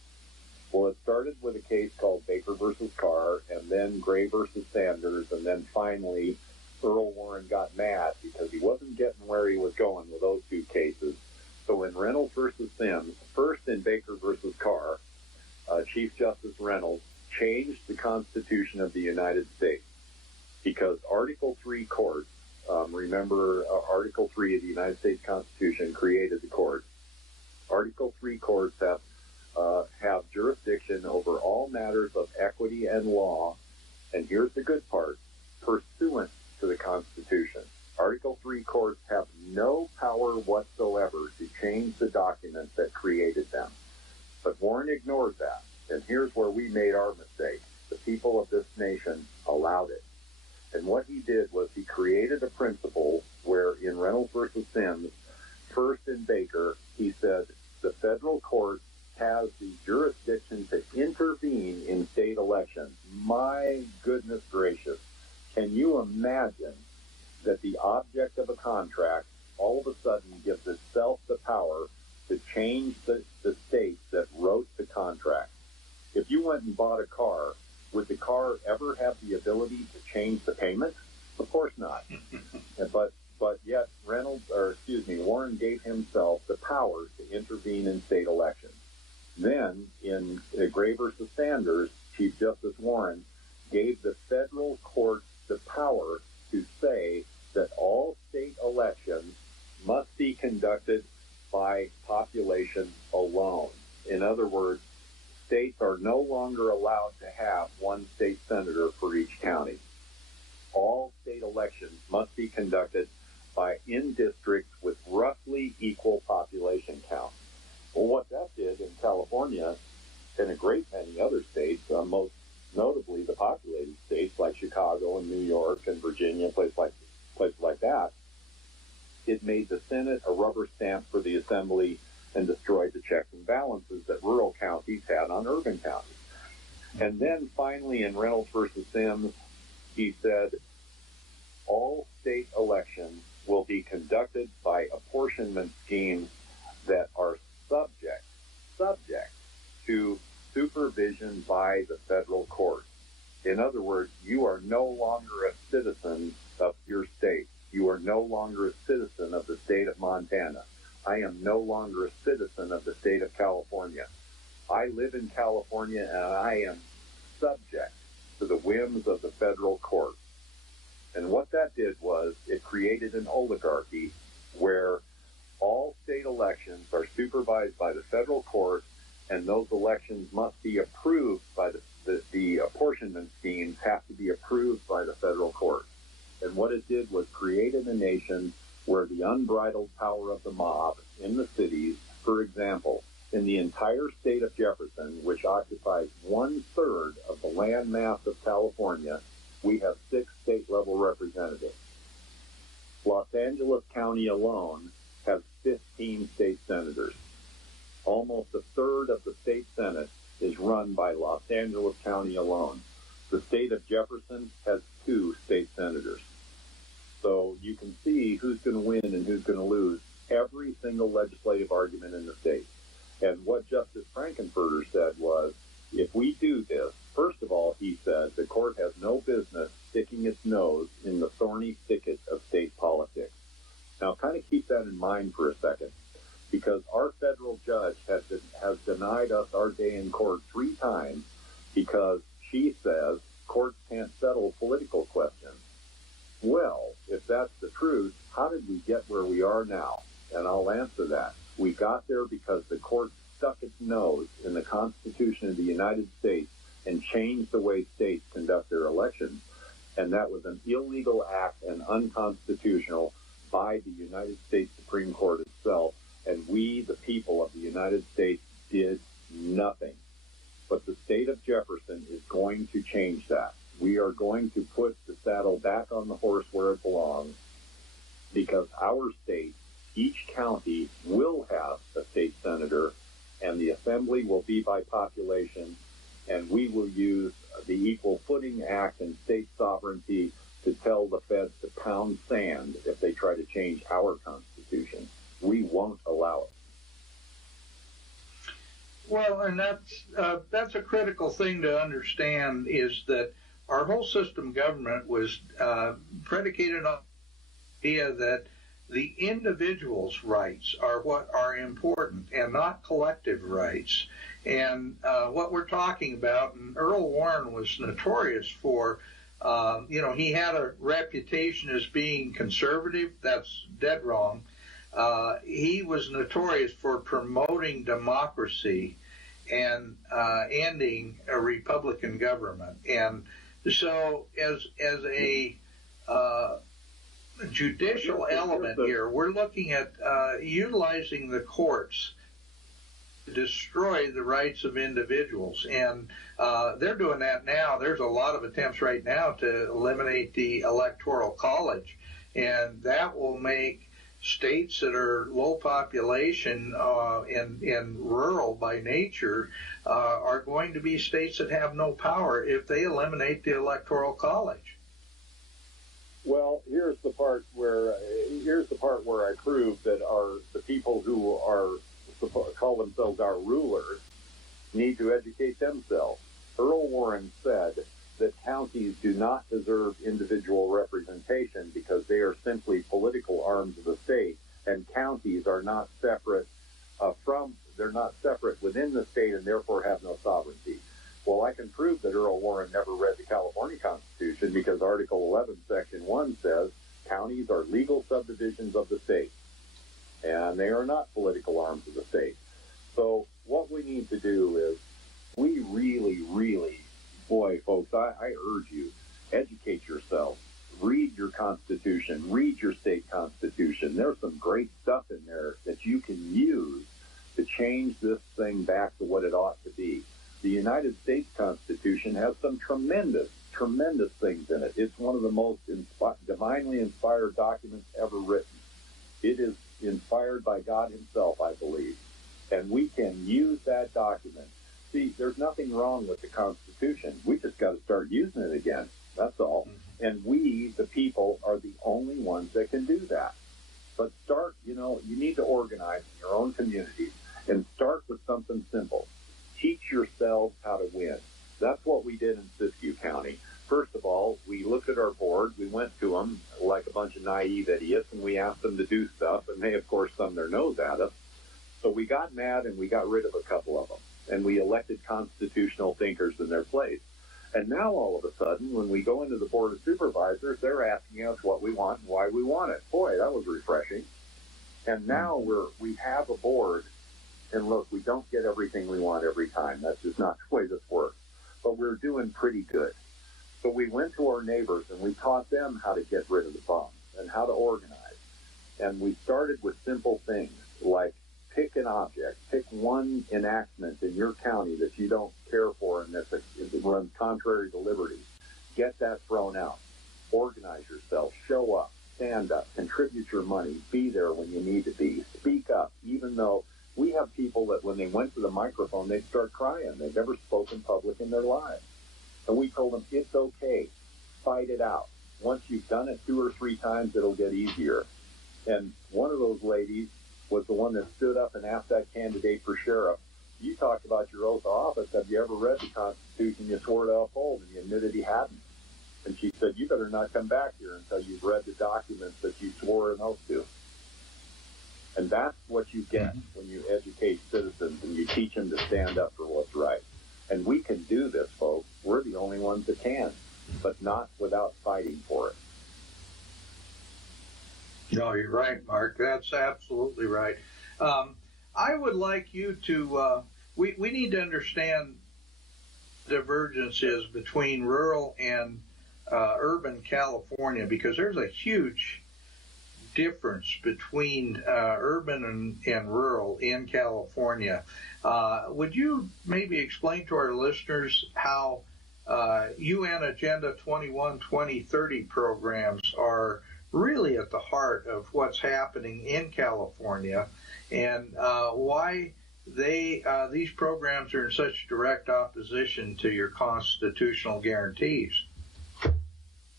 Well, it started with a case called Baker versus Carr, and then Gray versus Sanders, and then finally Earl Warren got mad because he wasn't getting where he was going with those 2 cases. So in Reynolds versus Sims, first in Baker versus Carr, Chief Justice Reynolds changed the Constitution of the United States because Article 3 courts, remember Article 3 of the United States Constitution created the courts. Article 3 courts have jurisdiction over all matters of equity and law, and here's the good part, pursuant to the Constitution. Article 3 courts have no power whatsoever to change the documents that created them. But Warren ignored that, and here's where we made our mistake. The people of this nation allowed it. And what he did was he created a principle where in Reynolds versus Sims, first in Baker, he said the federal court has the jurisdiction to intervene in state elections. My goodness gracious. Can you imagine that the object of a contract all of a sudden gives itself the power to change the states that wrote the contract? went and bought a car, would the car ever have the ability to change the payment? Of course not. But yet Warren gave himself the power to intervene in state elections. Then, in Gray versus Sanders, Chief Justice Warren gave the federal courts the power to say that all state elections must be conducted by population alone. In other words, states are no longer allowed to have one state senator for each county. All state elections must be conducted by in districts with roughly equal population count. Well, what that did in California and a great many other states, most notably the populated states like Chicago and New York and Virginia, places like that, it made the Senate a rubber stamp for the Assembly and destroyed the checks and balances that rural counties had on urban counties. And then finally in Reynolds versus Sims, he said, all state elections will be conducted by apportionment schemes that are subject to supervision by the federal court. In other words, you are no longer a citizen of your state. You are no longer a citizen of the state of Montana. I am no longer a citizen of the state of California. I live in California and I am subject to the whims of the federal court. And what that did was it created an oligarchy where all state elections are supervised by the federal court, and those elections must be approved by the apportionment schemes have to be approved by the federal court. And what it did was created a nation where the unbridled power of the mob in the cities, for example, in the entire state of Jefferson, which occupies 1/3 of the land mass of California, we have 6 state-level representatives. Los Angeles County alone has 15 state senators. Almost 1/3 of the state Senate is run by Los Angeles County alone. The state of Jefferson has 2 state senators. So you can see who's going to win and who's going to lose every single legislative argument in the state. And what Justice Frankenfurter said was, if we do this, first of all, he said, the court has no business sticking its nose in the thorny thicket of state politics. Now, kind of keep that in mind for a second, because our federal judge has denied us our day in court 3 times because she says courts can't settle political questions. Well, if that's the truth, how did we get where we are now? And I'll answer that. We got there because the court stuck its nose in the Constitution of the United States and changed the way states conduct their elections. And that was an illegal act and unconstitutional by the United States Supreme Court itself. And we, the people of the United States, did nothing. But the state of Jefferson is going to change that. We are going to put the saddle back on the horse where it belongs, because our state, each county will have a state senator, and the assembly will be by population, and we will use the Equal Footing Act and state sovereignty to tell the feds to pound sand if they try to change our Constitution. We won't allow it. Well, and that's a critical thing to understand, is that our whole system of government was predicated on the idea that the individual's rights are what are important and not collective rights. And what we're talking about, and Earl Warren was notorious for, he had a reputation as being conservative. That's dead wrong. He was notorious for promoting democracy and ending a Republican government. And so as a judicial element here, we're looking at utilizing the courts to destroy the rights of individuals. And they're doing that now. There's a lot of attempts right now to eliminate the Electoral College. And that will make states that are low population and rural by nature are going to be states that have no power if they eliminate the Electoral College. Well, here's the part where I prove that the people who call themselves our rulers need to educate themselves. Earl Warren said that counties do not deserve individual representation because they are simply political arms of the state, and counties are not separate they're not separate within the state and therefore have no sovereignty. Well, I can prove that Earl Warren never read the California Constitution because Article 11, Section 1 says counties are legal subdivisions of the state, and they are not political arms of the state. So what we need to do is we really, boy, folks, I urge you, educate yourself. Read your Constitution. Read your state Constitution. There's some great stuff in there that you can use to change this thing back to what it ought to be. The United States Constitution has some tremendous things in it. It's one of the most divinely inspired documents ever written. It is inspired by God himself, I believe. And we can use that document. See, there's nothing wrong with the Constitution. We just got to start using it again. That's all. And we, the people, are the only ones that can do that. But start, you need to organize in your own communities and start with something simple. Teach yourselves how to win. That's what we did in Siskiyou County. First of all, we looked at our board. We went to them like a bunch of naive idiots, and we asked them to do stuff, and they, of course, thumbed their nose at us. So we got mad, and we got rid of a couple of them, and we elected constitutional thinkers in their place. And now, all of a sudden, when we go into the Board of Supervisors, they're asking us what we want and why we want it. Boy, that was refreshing. And now we have a board, and look, we don't get everything we want every time. That's just not the way this works. But we're doing pretty good. So we went to our neighbors, and we taught them how to get rid of the bums and how to organize. And we started with simple things like pick an object, pick one enactment in your county that you don't care for and that it runs contrary to liberty. Get that thrown out. Organize yourself. Show up. Stand up. Contribute your money. Be there when you need to be. Speak up, even though we have people that when they went to the microphone, they'd start crying. They've never spoken public in their lives. And we told them, it's okay. Fight it out. Once you've done it 2 or 3 times, it'll get easier. And one of those ladies was the one that stood up and asked that candidate for sheriff, you talked about your oath of office. Have you ever read the Constitution you swore to uphold? And he admitted he hadn't. And she said, you better not come back here until you've read the documents that you swore an oath to. And that's what you get when you educate citizens and you teach them to stand up for what's right. And we can do this, folks. We're the only ones that can, but not without fighting for it. No, you're right, Mark. That's absolutely right. I would like you to, we need to understand divergences between rural and urban California, because there's a huge difference between urban and rural in California. Would you maybe explain to our listeners how UN Agenda 21 2030 programs are really at the heart of what's happening in California, and why these programs are in such direct opposition to your constitutional guarantees?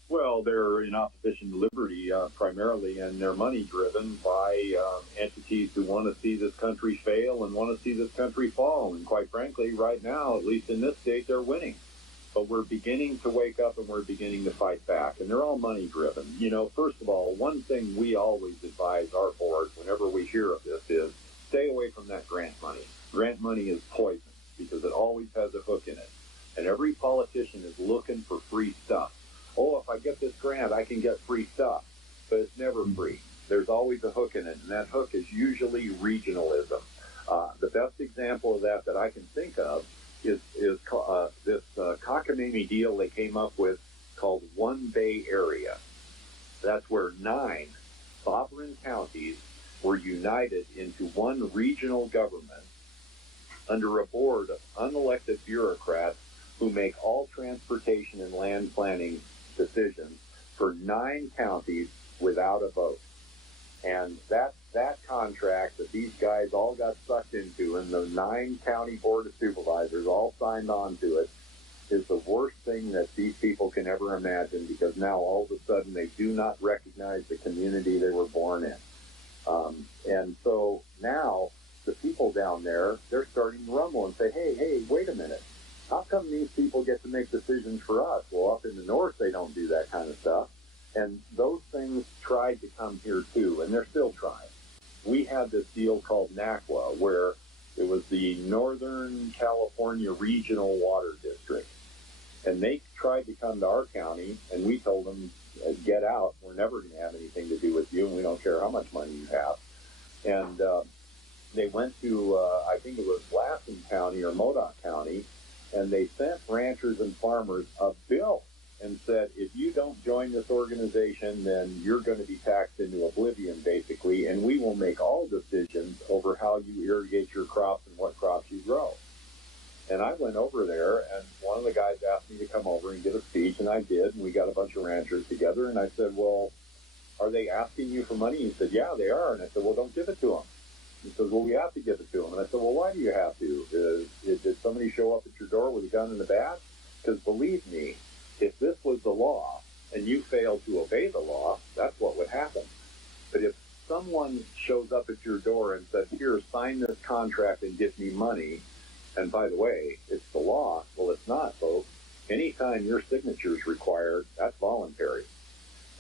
Well, they're in opposition to liberty primarily, and they're money-driven by entities who want to see this country fail and want to see this country fall. And quite frankly, right now, at least in this state, they're winning. But we're beginning to wake up and we're beginning to fight back. And they're all money-driven. First of all, one thing we always advise our board whenever we hear of this is stay away from that grant money. Grant money is poison because it always has a hook in it. And every politician is looking for free stuff. Oh, if I get this grant, I can get free stuff. But it's never free. There's always a hook in it, and that hook is usually regionalism. The best example of that I can think of is this cockamamie deal they came up with called One Bay Area. That's where 9 sovereign counties were united into one regional government under a board of unelected bureaucrats who make all transportation and land planning decisions for 9 counties without a vote. And that contract that these guys all got sucked into, and the 9 county board of supervisors all signed on to it, is the worst thing that these people can ever imagine, because now all of a sudden they do not recognize the community they were born in. And so now the people down there, they're starting to rumble and say, hey, wait a minute. how come these people get to make decisions for us? Well, up in the north, they don't do that kind of stuff. And those things tried to come here, too, and they're still trying. We had this deal called NACWA, where it was the Northern California Regional Water District. And they tried to come to our county, and we told them, get out. We're never going to have anything to do with you, and we don't care how much money you have. And they went to, I think it was Lassen County or Modoc County, and they sent ranchers and farmers a bill and said, if you don't join this organization, then you're going to be taxed into oblivion, basically, and we will make all decisions over how you irrigate your crops and what crops you grow. And I went over there, and one of the guys asked me to come over and give a speech, and I did, and we got a bunch of ranchers together, and I said, well, are they asking you for money? He said, yeah, they are. And I said, well, don't give it to them. He said, well, we have to give it to them. And I said, well, why do you have to? Did somebody show up at your door with a gun and a bat? Because believe me, if this was the law and you failed to obey the law, that's what would happen. But if someone shows up at your door and says, here, sign this contract and give me money, and by the way, it's the law. Well, it's not, folks. Anytime your signature is required, that's voluntary.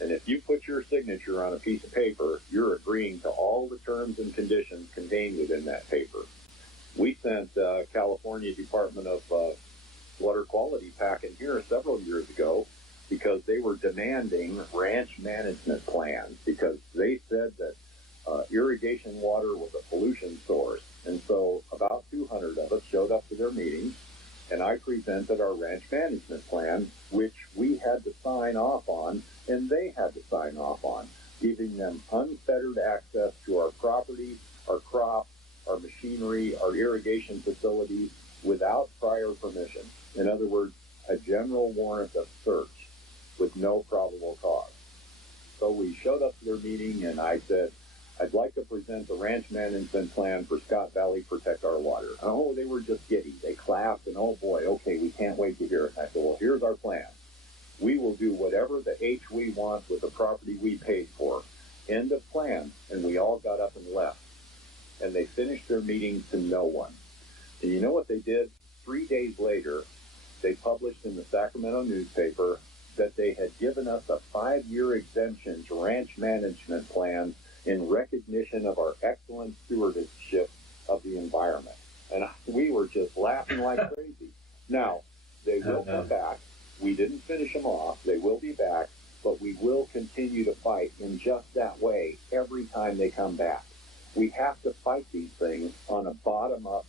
And if you put your signature on a piece of paper, you're agreeing to all the terms and conditions contained within that paper. We sent California Department of Water Quality pack in here several years ago because they were demanding ranch management plans because they said that irrigation water was a pollution source. And so about 200 of us showed up to their meetings, and I presented our ranch management plan, which we had to sign off on, and they had to sign off on, giving them unfettered access to our property, our crops, our machinery, our irrigation facilities without prior permission. In other words, a general warrant of search with no probable cause. So we showed up to their meeting, and I said, I'd like to present the ranch management plan for Scott Valley Protect Our Water. Oh, they were just giddy. They clapped, and oh boy, okay, we can't wait to hear it. And I said, well, here's our plan. We will do whatever the H we want with the property we paid for. End of plan. And we all got up and left. And they finished their meeting to no one. And you know what they did? 3 days later, they published in the Sacramento newspaper that they had given us a 5-year exemption to ranch management plans in recognition of our excellent stewardship of the environment. And we were just laughing like crazy. Now, they will come back. We didn't finish them off. They will be back, but we will continue to fight in just that way every time they come back. We have to fight these things on a bottom-up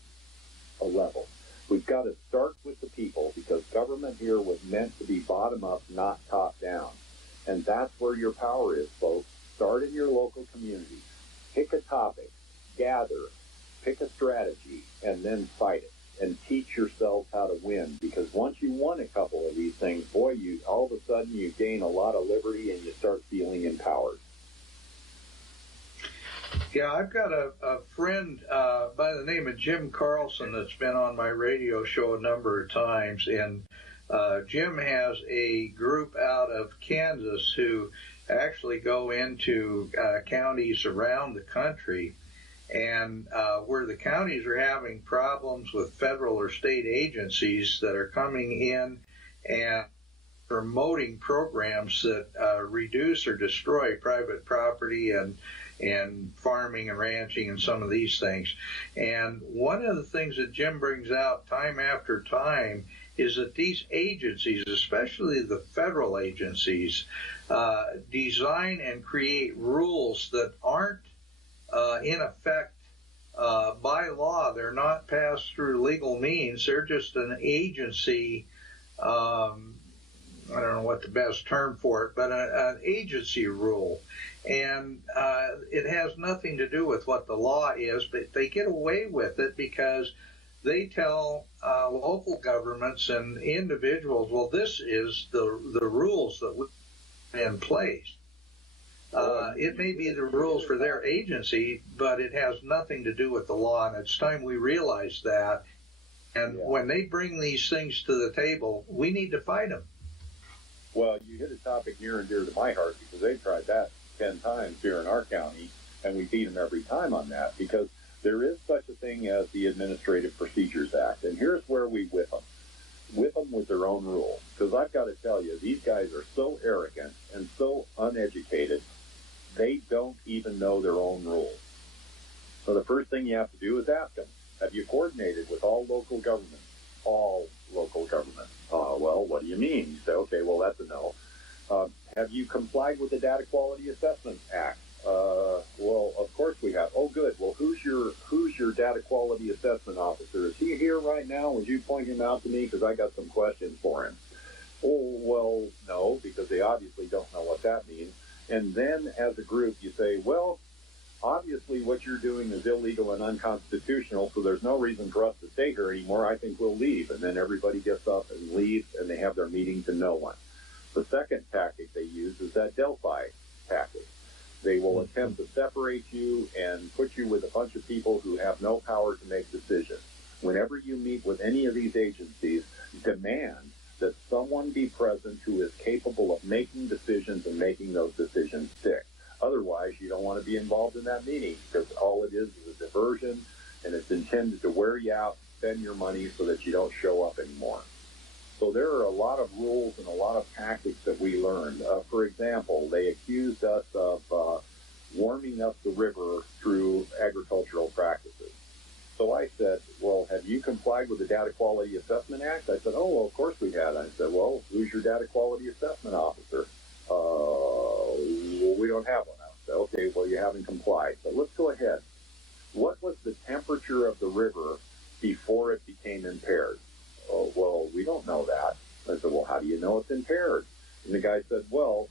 level. We've got to start with the people because government here was meant to be bottom-up, not top-down. And that's where your power is, folks. Start in your local community. Pick a topic, gather, pick a strategy, and then fight it. And teach yourselves how to win. Because once you won a couple of these things, boy, you all of a sudden you gain a lot of liberty and you start feeling empowered. Yeah, I've got a friend by the name of Jim Carlson that's been on my radio show a number of times, and Jim has a group out of Kansas who actually go into counties around the country, and where the counties are having problems with federal or state agencies that are coming in and promoting programs that reduce or destroy private property and farming and ranching and some of these things. And one of the things that Jim brings out time after time is that these agencies, especially the federal agencies, design and create rules that aren't in effect by law. They're not passed through legal means. They're just an agency, I don't know what the best term for it, but an agency rule. And it has nothing to do with what the law is, but they get away with it because they tell local governments and individuals, well, this is the rules that we have in place. It may be the rules for their agency, but it has nothing to do with the law, and it's time we realize that. And when they bring these things to the table, we need to fight them. Well, you hit a topic near and dear to my heart because they tried that 10 times here in our county, and we beat them every time on that because there is such a thing as the Administrative Procedures Act, and here's where we whip them. with their own rules. Because I've got to tell you, these guys are so arrogant and so uneducated, they don't even know their own rules. So the first thing you have to do is ask them, have you coordinated with all local governments? All local governments. Well, what do you mean? You say, okay, well, that's a no. Have you complied with the Data Quality Assessment Act? Well, of course we have. Oh, good. Well, who's your Data Quality Assessment Officer? Is he here right now? Would you point him out to me? Because I got some questions for him. Oh, well, no, because they obviously don't know what that means. And then as a group, you say, well, obviously what you're doing is illegal and unconstitutional, so there's no reason for us to stay here anymore. I think we'll leave. And then everybody gets up and leaves, and they have their meeting to no one. The second tactic they use is that Delphi tactic. They will attempt to separate you and put you with a bunch of people who have no power to make decisions. Whenever you meet with any of these agencies, demand that someone be present who is capable of making decisions and making those decisions stick. Otherwise, you don't want to be involved in that meeting, because all it is a diversion, and it's intended to wear you out, spend your money so that you don't show up anymore. So there are a lot of rules and a lot of tactics that we learned. For example, they accused us of warming up the river through agricultural practices. So I said, well, have you complied with the Data Quality Assessment Act? I said, oh, well, of course we had. I said, well, who's your Data Quality Assessment Officer? Well, we don't have one. I said, okay, well, you haven't complied. But let's go ahead. What was the temperature of the river before it became impaired? Oh, well, we don't know that. I said, well, how do you know it's impaired? And the guy said, well,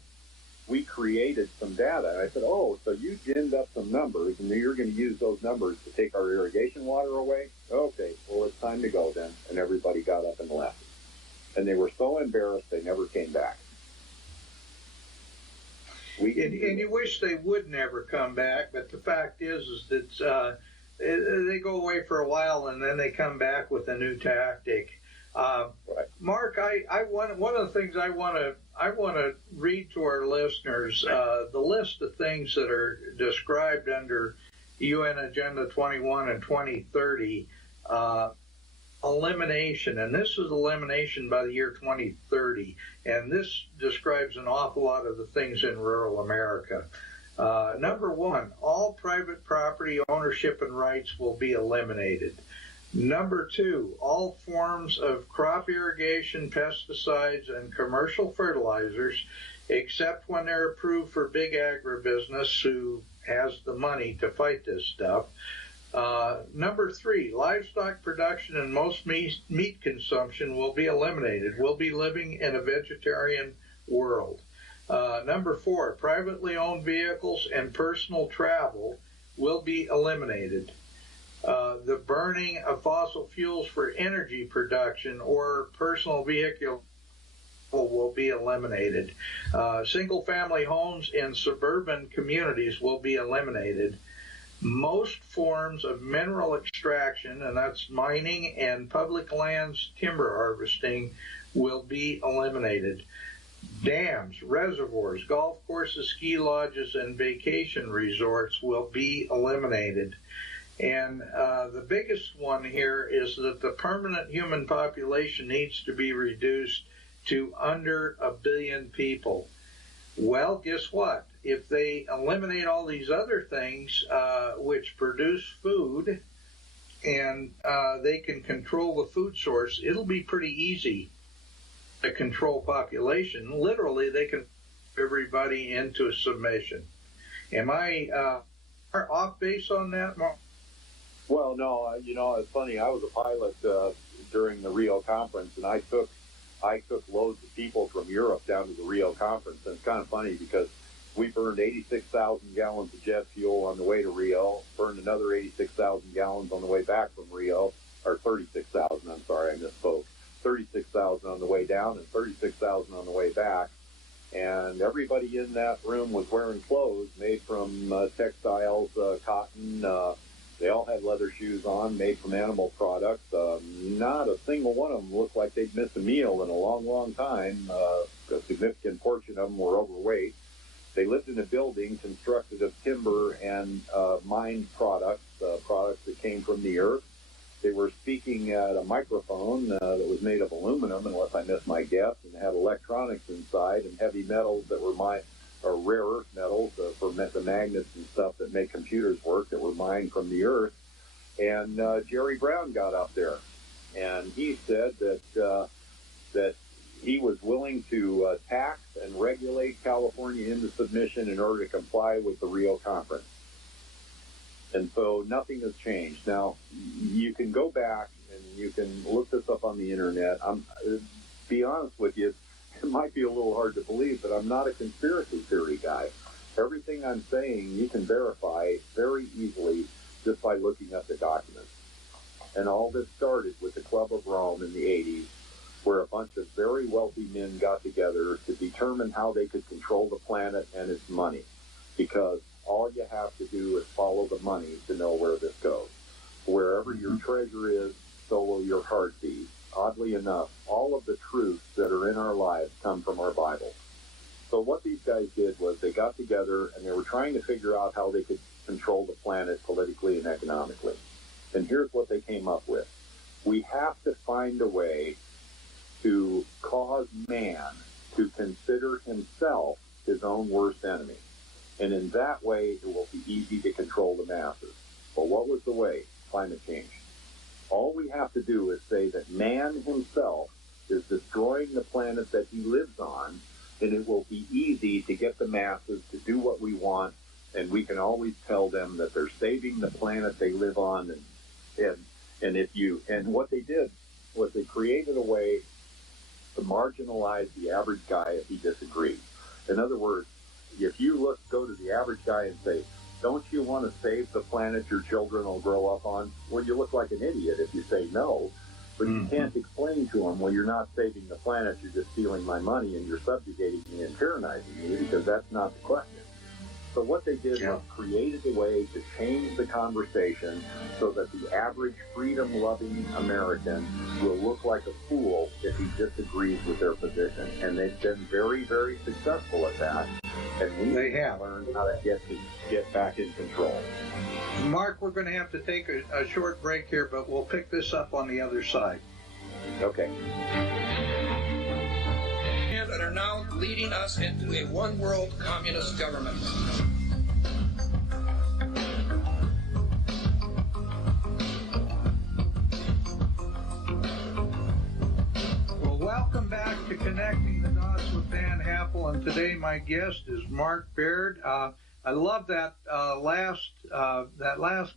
we created some data. And I said, oh, so you ginned up some numbers, and you're going to use those numbers to take our irrigation water away? Okay, well, it's time to go then. And everybody got up and left. And they were so embarrassed they never came back. And you wish they would never come back, but the fact is that they go away for a while and then they come back with a new tactic. Right. Mark, one of the things I want to read to our listeners the list of things that are described under UN Agenda 21 and 2030. Elimination, and this is elimination by the year 2030, and this describes an awful lot of the things in rural America. Number one, all private property ownership and rights will be eliminated. Number two, all forms of crop irrigation, pesticides, and commercial fertilizers, except when they're approved for big agribusiness who has the money to fight this stuff. Number three, livestock production and most meat consumption will be eliminated. We'll be living in a vegetarian world. Number four, privately owned vehicles and personal travel will be eliminated. The burning of fossil fuels for energy production or personal vehicle will be eliminated. Single-family homes in suburban communities will be eliminated. Most forms of mineral extraction, and that's mining and public lands timber harvesting, will be eliminated. Dams, reservoirs, golf courses, ski lodges, and vacation resorts will be eliminated. And the biggest one here is that the permanent human population needs to be reduced to under 1 billion people. Well, guess what? If they eliminate all these other things which produce food and they can control the food source, it'll be pretty easy to control population. Literally, they can put everybody into submission. Am I off base on that, Mark? Well, no, it's funny. I was a pilot during the Rio conference, and I took loads of people from Europe down to the Rio conference. And it's kind of funny because we burned 86,000 gallons of jet fuel on the way to Rio, burned another 86,000 gallons on the way back from Rio, or 36,000, I'm sorry, I misspoke. 36,000 on the way down and 36,000 on the way back. And everybody in that room was wearing clothes made from textiles, cotton. They all had leather shoes on, made from animal products. Not a single one of them looked like they'd missed a meal in a long, long time. A significant portion of them were overweight. They lived in a building constructed of timber and mined products, products that came from the earth. They were speaking at a microphone that was made of aluminum, unless I missed my guess, and had electronics inside and heavy metals that were or rare earth metals for the magnets and stuff that make computers work that were mined from the earth. And Jerry Brown got up there, and he said that he was willing to tax and regulate California into submission in order to comply with the Rio Conference. And so nothing has changed. Now, you can go back and you can look this up on the internet. Be honest with you, it might be a little hard to believe, but I'm not a conspiracy theory guy. Everything I'm saying you can verify very easily just by looking at the documents. And all this started with the Club of Rome in the 80s, where a bunch of very wealthy men got together to determine how they could control the planet and its money. Because all you have to do is follow the money to know where this goes. Wherever your treasure is, so will your heart be. Oddly enough, all of the truths that are in our lives come from our Bible. So what these guys did was they got together and they were trying to figure out how they could control the planet politically and economically. And here's what they came up with. We have to find a way to cause man to consider himself his own worst enemy. And in that way, it will be easy to control the masses. But what was the way? Climate change. All we have to do is say that man himself is destroying the planet that he lives on, and it will be easy to get the masses to do what we want, and we can always tell them that they're saving the planet they live on. And what they did was they created a way to marginalize the average guy if he disagreed. In other words, if you go to the average guy and say, don't you want to save the planet your children will grow up on? Well, you look like an idiot if you say no, but you can't explain to them, well, you're not saving the planet, you're just stealing my money and you're subjugating me and tyrannizing me, because that's not the question. So what they did was created a way to change the conversation so that the average freedom-loving American will look like a fool if he disagrees with their position. And they've been very, very successful at that. And we have learned how to get back in control. Mark, we're going to have to take a short break here, but we'll pick this up on the other side. Okay. That are now leading us into a one-world communist government. Well, welcome back to Connecting the Dots with Dan Happel, and today my guest is Mark Baird. I love that last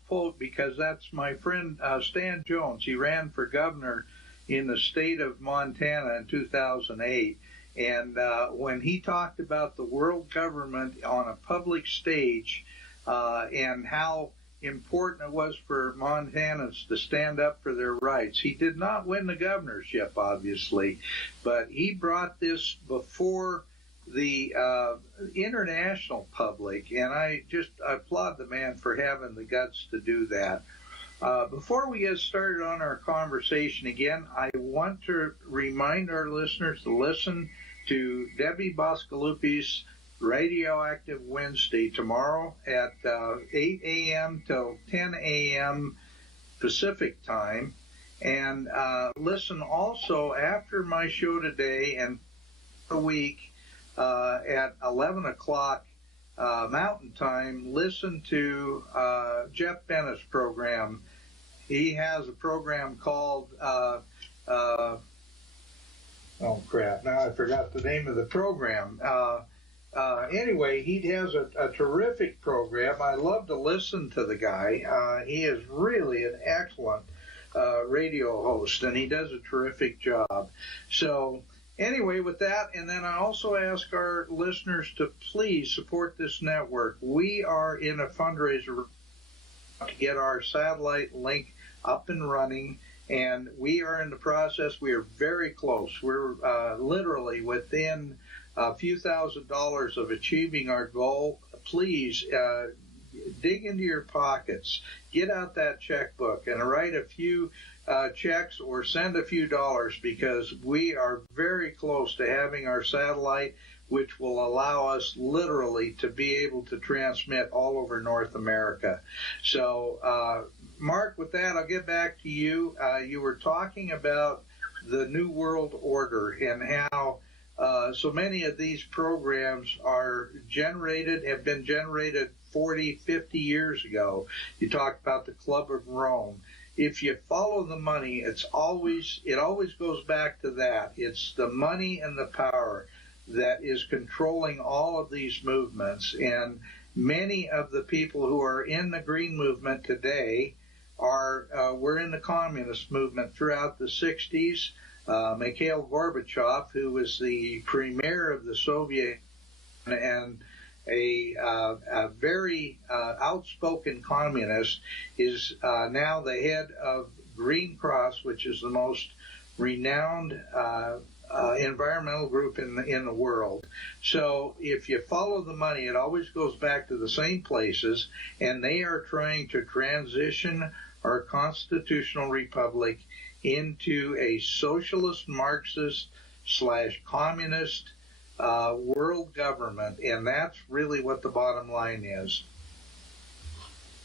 quote, because that's my friend Stan Jones. He ran for governor in the state of Montana in 2008. And when he talked about the world government on a public stage and how important it was for Montanans to stand up for their rights, he did not win the governorship, obviously, but he brought this before the international public, and I applaud the man for having the guts to do that. Before we get started on our conversation again, I want to remind our listeners to listen to Debbie Boscalupi's Radioactive Wednesday tomorrow at 8 a.m. till 10 a.m. Pacific time. And listen also after my show today and a week at 11 o'clock Mountain Time, listen to Jeff Bennett's program. He has a program called oh, crap. Now I forgot the name of the program. Anyway, he has a terrific program. I love to listen to the guy. He is really an excellent radio host, and he does a terrific job. So anyway, with that, and then I also ask our listeners to please support this network. We are in a fundraiser to get our satellite link up and running, and we are in the process. We are very close. We're literally within a few $1,000s of achieving our goal. Please dig into your pockets, get out that checkbook, and write a few checks or send a few dollars, because we are very close to having our satellite, which will allow us literally to be able to transmit all over North America. So Mark, with that, I'll get back to you. You were talking about the New World Order and how so many of these programs are have been generated 40, 50 years ago. You talked about the Club of Rome. If you follow the money, it always goes back to that. It's the money and the power that is controlling all of these movements. And many of the people who are in the Green Movement today were in the communist movement throughout the 60s. Mikhail Gorbachev, who was the premier of the Soviet and a very outspoken communist, is now the head of Green Cross, which is the most renowned environmental group in the world. So if you follow the money, it always goes back to the same places, and they are trying to transition our constitutional republic into a socialist, Marxist / communist world government, and that's really what the bottom line is.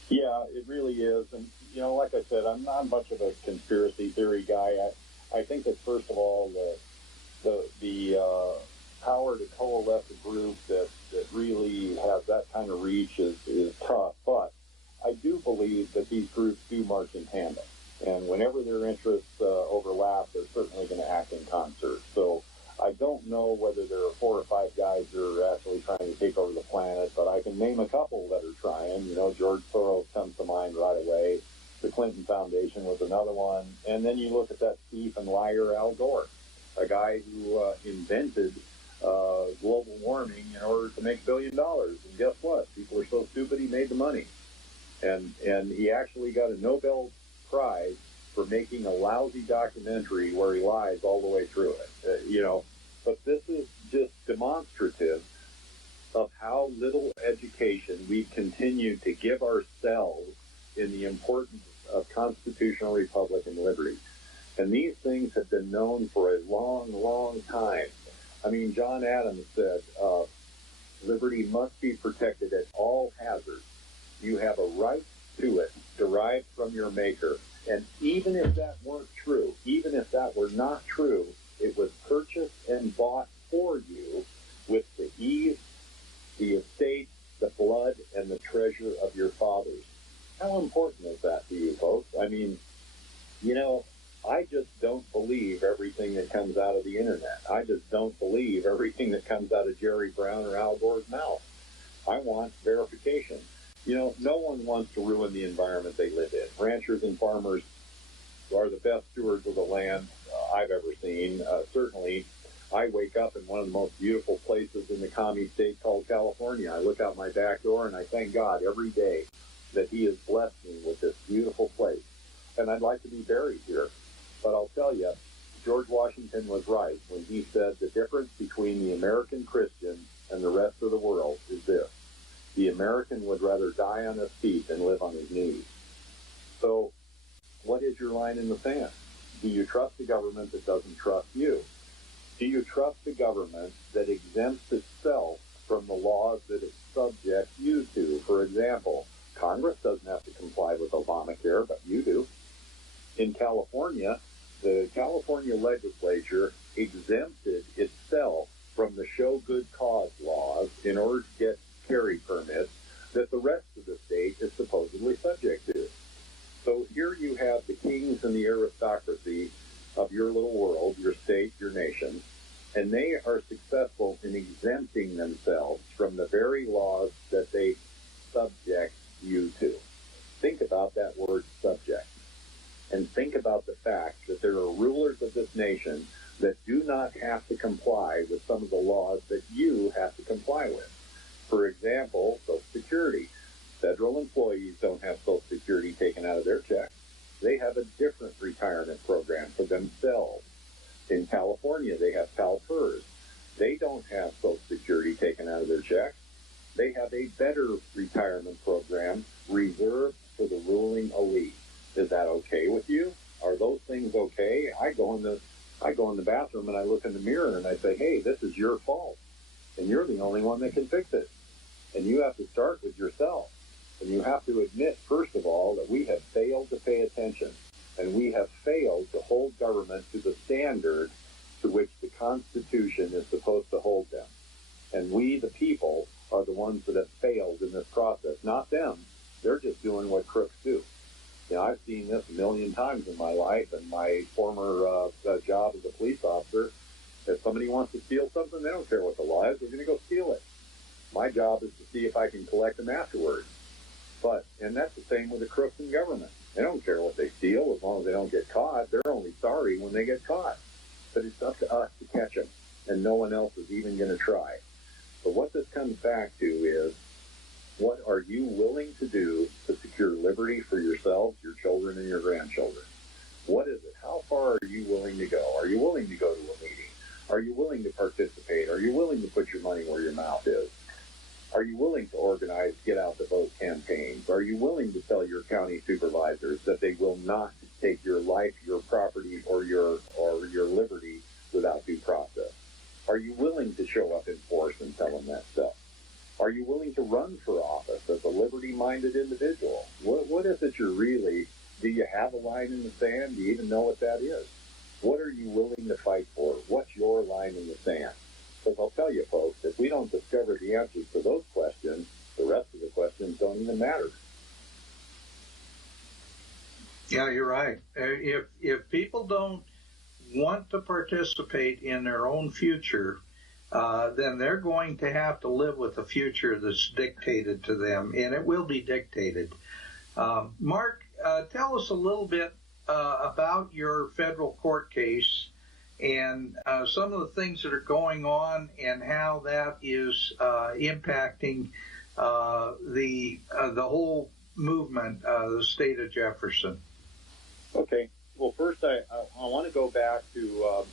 Yeah, it really is. And, like I said, I'm not much of a conspiracy theory guy. I think that, first of all, the power to coalesce a group that really has that kind of reach is tough. But I do believe that these groups do march in tandem. And whenever their interests overlap, they're certainly going to act in concert. So I don't know whether there are 4 or 5 guys that are actually trying to take over the planet, but I can name a couple that are trying. George Soros comes to mind right away. The Clinton Foundation was another one. And then you look at that thief and liar Al Gore, a guy who invented global warming in order to make $1 billion. And guess what? People are so stupid he made the money. And he actually got a Nobel Prize for making a lousy documentary where he lies all the way through it. But this is just demonstrative of how little education we've continued to give ourselves in the importance of constitutional republic and liberty. And these things have been known for a long, long time. I mean, John Adams said, liberty must be protected at all hazards. You have a right to it derived from your maker. And even if that weren't true, even if that were not true, it was purchased and bought for you with the ease, the estate, the blood, and the treasure of your fathers. How important is that to you, folks? I mean, I just don't believe everything that comes out of the internet. I just don't believe everything that comes out of Jerry Brown or Al Gore's mouth. I want verification. No one wants to ruin the environment they live in. Ranchers and farmers are the best stewards of the land I've ever seen. Certainly, I wake up in one of the most beautiful places in the commie state called California. I look out my back door and I thank God every day that he has blessed me with this beautiful place. And I'd like to be buried here. But I'll tell you, George Washington was right when he said the difference between the American Christian and the rest of the world is this. The American would rather die on his feet than live on his knees. So what is your line in the sand? Do you trust a government that doesn't trust you? Do you trust a government that exempts itself from the laws that it subjects you to? For example, Congress doesn't have to comply with Obamacare, but you do. In California, the California legislature exempted itself from the show good cause laws in order to get carry permits that the rest of the state is supposedly subject to. So here you have the kings and the aristocracy of your little world, your state, your nation, and they are successful in exempting themselves from the very laws that they subject you to. Think about that word subject, and think about the fact that there are rulers of this nation that do not have to comply with some of the laws that you have to comply with. For example, Social Security. Federal employees don't have Social Security taken out of their checks. They have a different retirement program for themselves. In California, they have CalPERS. They don't have Social Security taken out of their checks. They have a better retirement program reserved for the ruling elite. Is that okay with you? Are those things okay? I go in the bathroom and I look in the mirror and I say, hey, this is your fault. And you're the only one that can fix it. And you have to start with yourself. And you have to admit, first of all, that we have failed to pay attention, and we have failed to hold government to the standard to which the Constitution is supposed to hold them. And we, the people, are the ones that have failed in this process, not them. They're just doing what crooks do. You know, I've seen this a million times in my life, and my former job as a police officer. If somebody wants to steal something, they don't care what the law is. They're going to go steal it. My job is to see if I can collect them afterwards. And that's the same with the crooks in government. They don't care what they steal as long as they don't get caught. They're only sorry when they get caught. But it's up to us to catch them, and no one else is even going to try. But what this comes back to is, what are you willing to do to secure liberty for yourselves, your children, and your grandchildren? What is it? How far are you willing to go? Are you willing to go to a meeting? Are you willing to participate? Are you willing to put your money where your mouth is? Are you willing to organize get-out-the-vote campaigns? Are you willing to tell your county supervisors that they will not take your life, your property, or your liberty without due process? Are you willing to show up in force and tell them that stuff? Are you willing to run for office as a liberty-minded individual? What is it you're really? Do you have a line in the sand? Do you even know what that is? What are you willing to fight for? What's your line in the sand? Because I'll tell you, folks, if we don't discover the answers to those questions, the rest of the questions don't even matter. Yeah, you're right. If people don't want to participate in their own future, then they're going to have to live with a future that's dictated to them, and it will be dictated. Mark, tell us a little bit about your federal court case and some of the things that are going on and how that is impacting the whole movement, the state of Jefferson. Okay. Well, first, I want to go back to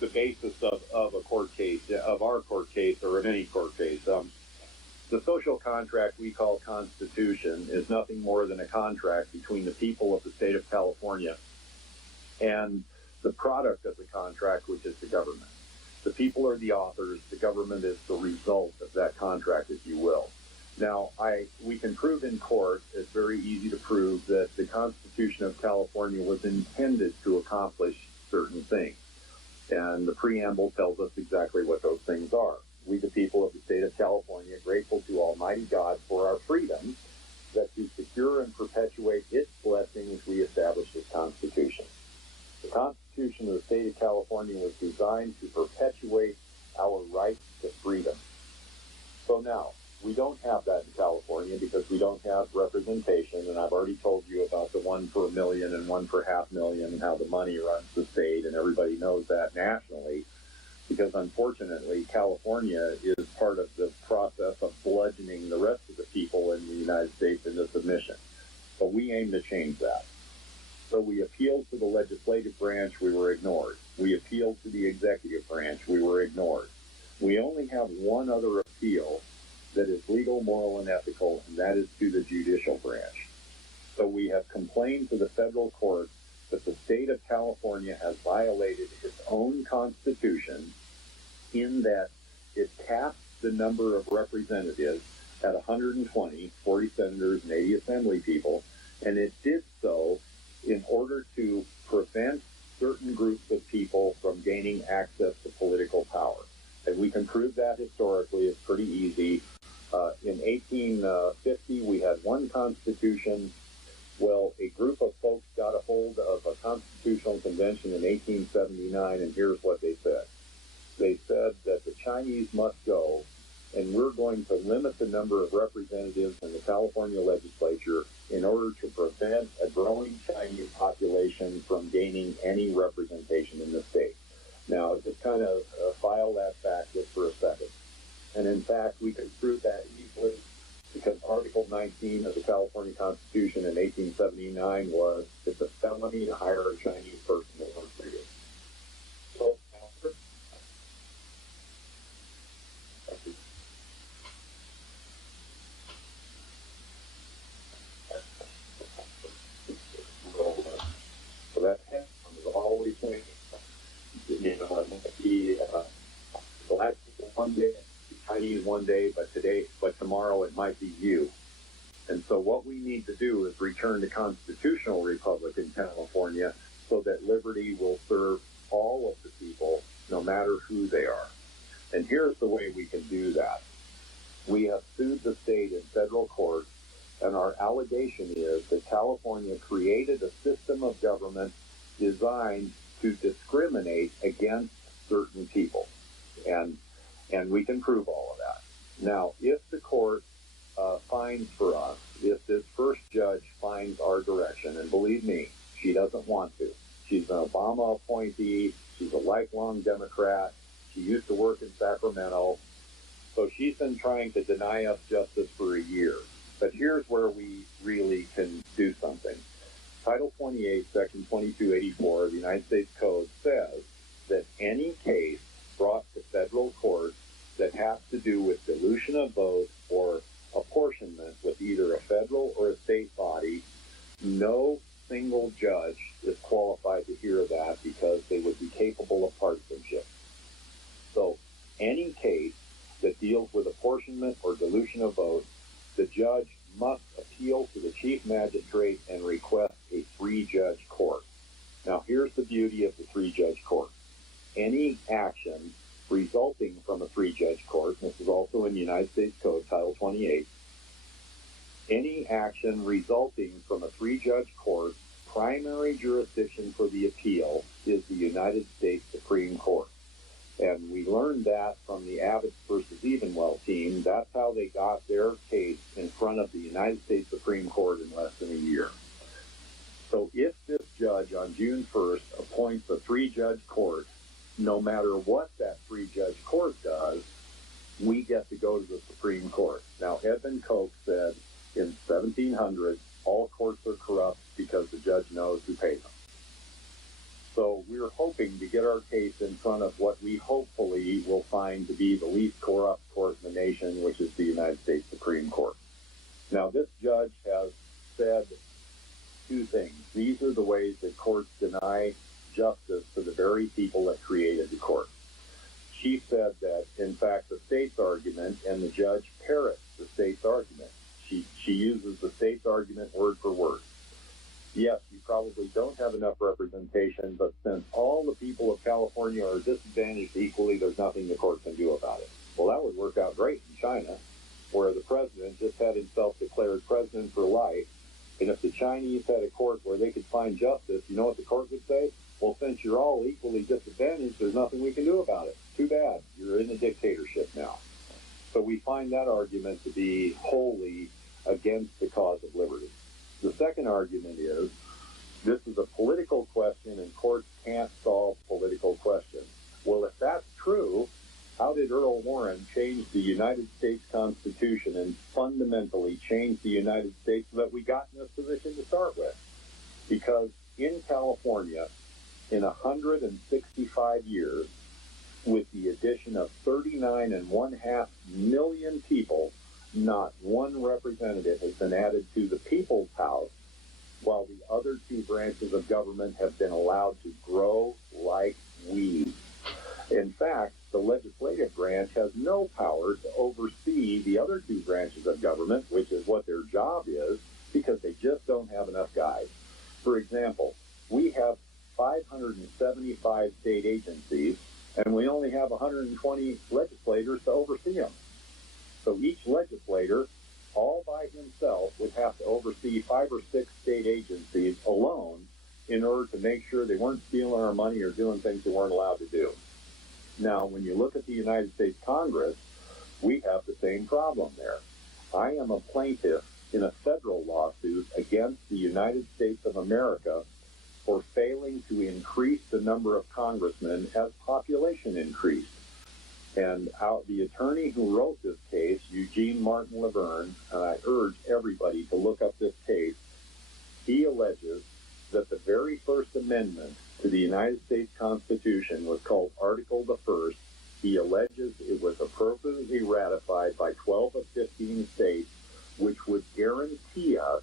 the basis of a court case, of our court case, or of any court case. The social contract we call Constitution is nothing more than a contract between the people of the state of California and the product of the contract, which is the government. The people are the authors. The government is the result of that contract, if you will. Now, we can prove in court, it's very easy to prove, that the Constitution of California was intended to accomplish certain things. And the preamble tells us exactly what those things are. We, the people of the state of California, grateful to Almighty God for our freedom, that to secure and perpetuate its blessings, we established this Constitution. The Constitution of the state of California was designed to perpetuate our right to freedom. So now, we don't have that in California because we don't have representation, and I've already told you about the 1 for a million and 1 for $500,000 and how the money runs the state, and everybody knows that nationally, because unfortunately California is part of the process of bludgeoning the rest of the people in the United States into submission. But we aim to change that. So we appealed to the legislative branch, we were ignored. We appealed to the executive branch, we were ignored. We only have one other appeal that is legal, moral, and ethical, and that is to the judicial branch. So we have complained to the federal court that the state of California has violated its own constitution in that it capped the number of representatives at 120, 40 senators and 80 assembly people, and it did so in order to prevent certain groups of people from gaining access to political power. And we can prove that historically. It's pretty easy. In 1850, we had one constitution. Well, a group of folks got a hold of a constitutional convention in 1879, and here's what they said. They said that the Chinese must go, and we're going to limit the number of representatives in the California legislature in order to prevent a growing Chinese population from gaining any representation in the state. Now, just kind of file that back just for a second. And in fact, we can prove that easily because Article 19 of the California Constitution in 1879 was, it's a felony to hire a Chinese person to work for you. So, so that was always saying, you know, the black people one day, the Chinese one day, but tomorrow it might be you. And so what we need to do is return to constitutional republic in California so that liberty will serve all of the people, no matter who they are. And here's the way we can do that. We have sued the state in federal court, and our allegation is that California created a system of government designed to discriminate against certain people. And we can prove all of that. Now, if the court finds for us, if this first judge finds our direction, and believe me, she doesn't want to. She's an Obama appointee. She's a lifelong Democrat. She used to work in Sacramento. So she's been trying to deny us justice for a year. But here's where we really can do something. Title 28, Section 2284 of the United States Code says that any case brought to federal court that has to do with dilution of votes or apportionment with either a federal or a state body, no single judge is qualified to hear that because they would be capable of partisanship. So any case that deals with apportionment or dilution of votes, the judge must appeal to the chief magistrate and request a three-judge court. Now, here's the beauty of the three-judge court. Any action resulting from a three-judge court, and this is also in the United States Code, Title 28, any action resulting from a three-judge court, primary jurisdiction for the appeal is the United States Supreme Court. And we learned that from the Abbots versus Evenwell team. That's how they got their case in front of the United States Supreme Court in less than a year. So if this judge on June 1st appoints a three-judge court, no matter what that three-judge court does, we get to go to the Supreme Court. Now, Edmund Coke said in 1700, all courts are corrupt because the judge knows who pays them. So we're hoping to get our case in front of what we hopefully will find to be the least corrupt court in the nation, which is the United States Supreme Court. Now, this judge has said two things. These are the ways that courts deny justice to the very people that created the court. She said that, in fact, the state's argument, and the judge parrots the state's argument. She uses the state's argument word for word. Yes, you probably don't have enough representation, but since all the people of California are disadvantaged equally, there's nothing the court can do about it. Well, that would work out great in China, where the president just had himself declared president for life, and if the Chinese had a court where they could find justice, you know what the court would say? Well, since you're all equally disadvantaged, there's nothing we can do about it. Too bad. You're in a dictatorship now. So we find that argument to be wholly against the cause of liberty. The second argument is this is a political question and courts can't solve political questions. Well, if that's true, how did Earl Warren change the United States Constitution and fundamentally change the United States so that we got in this position to start with? Because in California, in 165 years, with the addition of 39.5 million people, not one representative has been added to the People's House, while the other two branches of government have been allowed to grow like weeds. In fact, the legislative branch has no power to oversee the other two branches of government, which is what their job is, because they just don't have enough guys. For example, we have 575 state agencies, and we only have 120 legislators to oversee them. So each legislator, all by himself, would have to oversee 5 or 6 state agencies alone in order to make sure they weren't stealing our money or doing things they weren't allowed to do. Now, when you look at the United States Congress, we have the same problem there. I am a plaintiff in a federal lawsuit against the United States of America for failing to increase the number of congressmen as population increased. And the attorney who wrote this case, Eugene Martin Laverne, and I urge everybody to look up this case, he alleges that the very first amendment to the United States Constitution was called Article the First. He alleges it was appropriately ratified by 12 of 15 states, which would guarantee us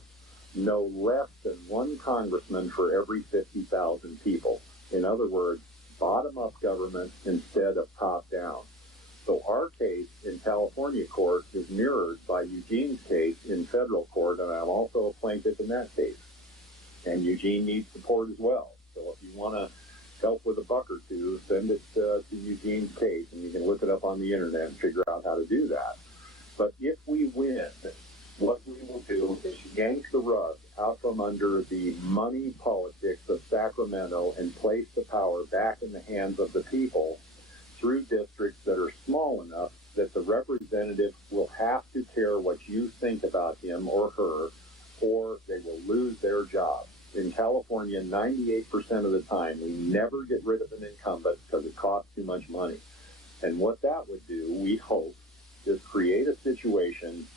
no less than one congressman for every 50,000 people. In other words, bottom-up government instead of top-down. So our case in California court is mirrored by Eugene's case in federal court, and I'm also a plaintiff in that case. And Eugene needs support as well. So if you want to help with a buck or two, send it to Eugene's case, and you can look it up on the internet and figure out how to do that. But if we win, what we will do is yank the rug out from under the money politics of Sacramento and place the power back in the hands of the people through districts that are small enough that the representative will have to care what you think about him or her, or they will lose their job. In California, 98% of the time, we never get rid of an incumbent because it costs too much money. And what that would do, we hope, is create a situation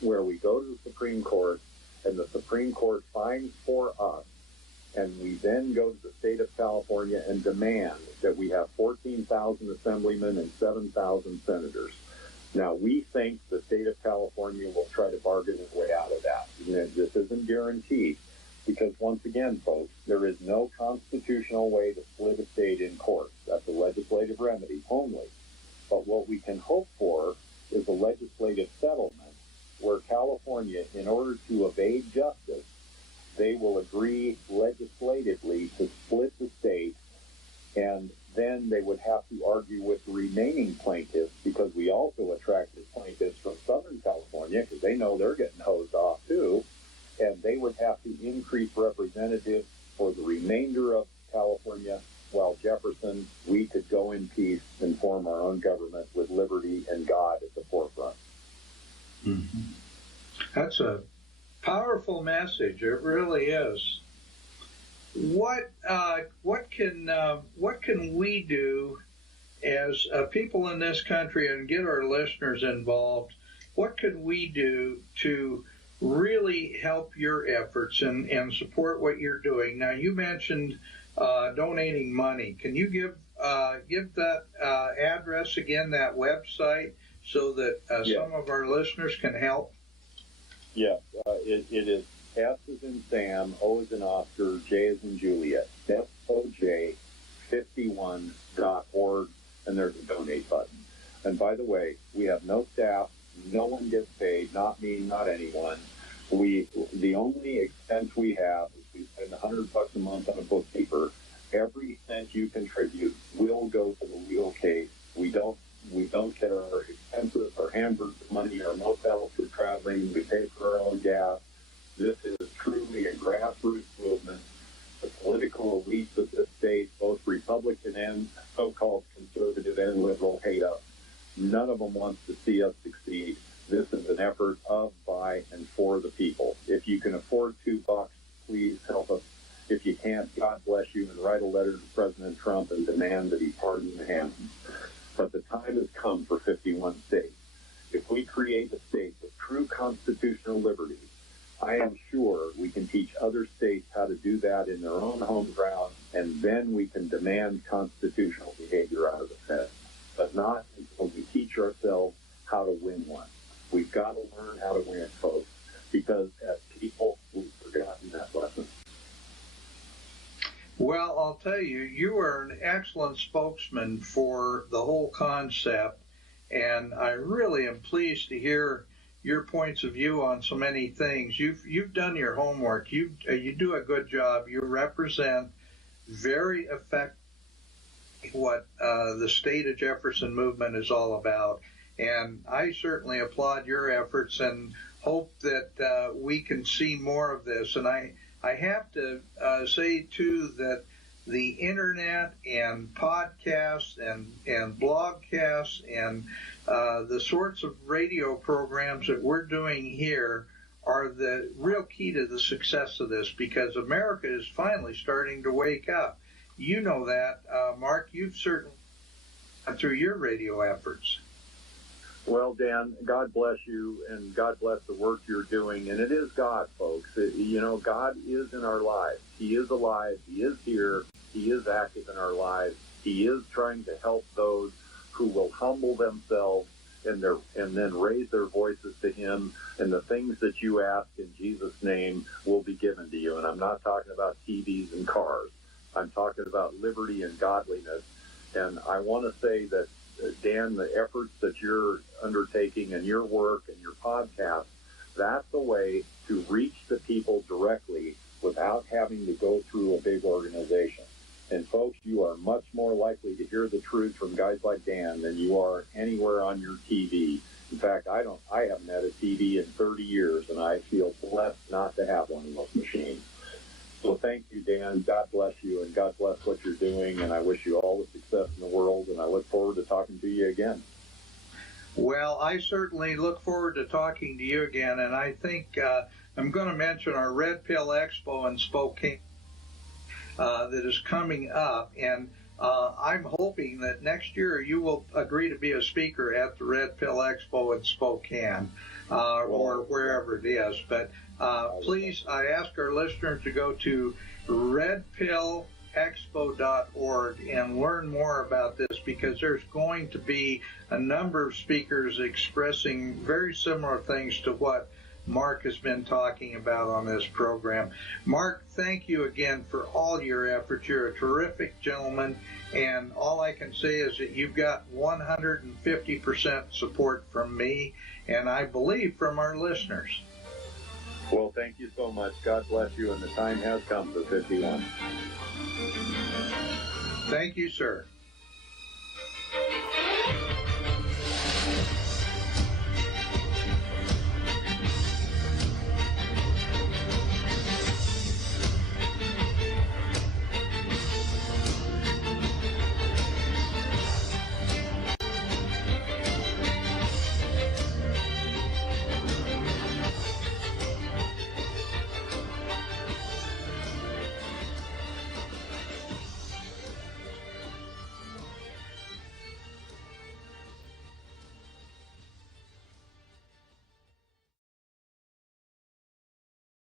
where we go to the Supreme Court and the Supreme Court finds for us, and we then go to the state of California and demand that we have 14,000 assemblymen and 7,000 senators. Now, we think the state of California will try to bargain its way out of that. This isn't guaranteed because, once again, folks, there is no constitutional way to split a state in court. That's a legislative remedy only. But what we can hope for is a legislative settlement where California, in order to evade justice, they will agree legislatively to split the state, and then they would have to argue with the remaining plaintiffs, because we also attracted plaintiffs from Southern California because they know they're getting hosed off too, and they would have to increase representatives for the remainder of California, while Jefferson, we could go in peace and form our own government with liberty and God at the forefront. Mm-hmm. That's a powerful message. It really is. What can we do as people in this country and get our listeners involved? What can we do to really help your efforts and support what you're doing? Now, you mentioned donating money. Can you give that address again, that website, so that some of our listeners can help? Yes, it is S as in Sam, O as in Oscar, J as in Juliet, SOJ51.org, and there's a donate button. And by the way, we have no staff, no one gets paid, not me, not anyone. The only expense we have is we spend $100 a month on a bookkeeper. Every cent you contribute will go to the legal case. We don't get our expenses, our hamburger money, our motels for traveling. We pay for our own gas. This is truly a grassroots movement. The political elites of this state, both Republican and so-called conservative and liberal, hate us. None of them wants to see us succeed. This is an effort of, by, and for the people. If you can afford $2, please help us. If you can't, God bless you, and write a letter to President Trump and demand that he pardon the Hammons. But the time has come for 51 states. If we create a state with true constitutional liberty, I am sure we can teach other states how to do that in their own home ground, and then we can demand constitutional behavior out of the Fed. But not until we teach ourselves how to win one. We've got to learn how to win, folks, because as people, we've forgotten that lesson. Well, I'll tell you, you are an excellent spokesman for the whole concept, and I really am pleased to hear your points of view on so many things. You've done your homework. You do a good job. You represent very effectively what the State of Jefferson movement is all about, and I certainly applaud your efforts and hope that we can see more of this. And I have to say, too, that the internet and podcasts and blogcasts and the sorts of radio programs that we're doing here are the real key to the success of this, because America is finally starting to wake up. You know that, Mark. You've certainly through your radio efforts. Well, Dan, God bless you, and God bless the work you're doing. And it is God, folks. God is in our lives. He is alive. He is here. He is active in our lives. He is trying to help those who will humble themselves and then raise their voices to him. And the things that you ask in Jesus' name will be given to you. And I'm not talking about TVs and cars. I'm talking about liberty and godliness. And I want to say that Dan, the efforts that you're undertaking and your work and your podcast, that's the way to reach the people directly without having to go through a big organization. And folks, you are much more likely to hear the truth from guys like Dan than you are anywhere on your TV. In fact, I haven't had a TV in 30 years, and I feel blessed not to have one of those machines. So thank you, Dan. God bless you, and God bless what you're doing, and I wish you all the success in the world, and I look forward to talking to you again. Well, I certainly look forward to talking to you again, and I think I'm going to mention our Red Pill Expo in Spokane that is coming up, and I'm hoping that next year you will agree to be a speaker at the Red Pill Expo in Spokane or wherever it is. But please, I ask our listeners to go to redpillexpo.org and learn more about this, because there's going to be a number of speakers expressing very similar things to what Mark has been talking about on this program. Mark, thank you again for all your efforts. You're a terrific gentleman, and all I can say is that you've got 150% support from me, and I believe from our listeners. Well, thank you so much. God bless you, and the time has come for 51. Thank you, sir.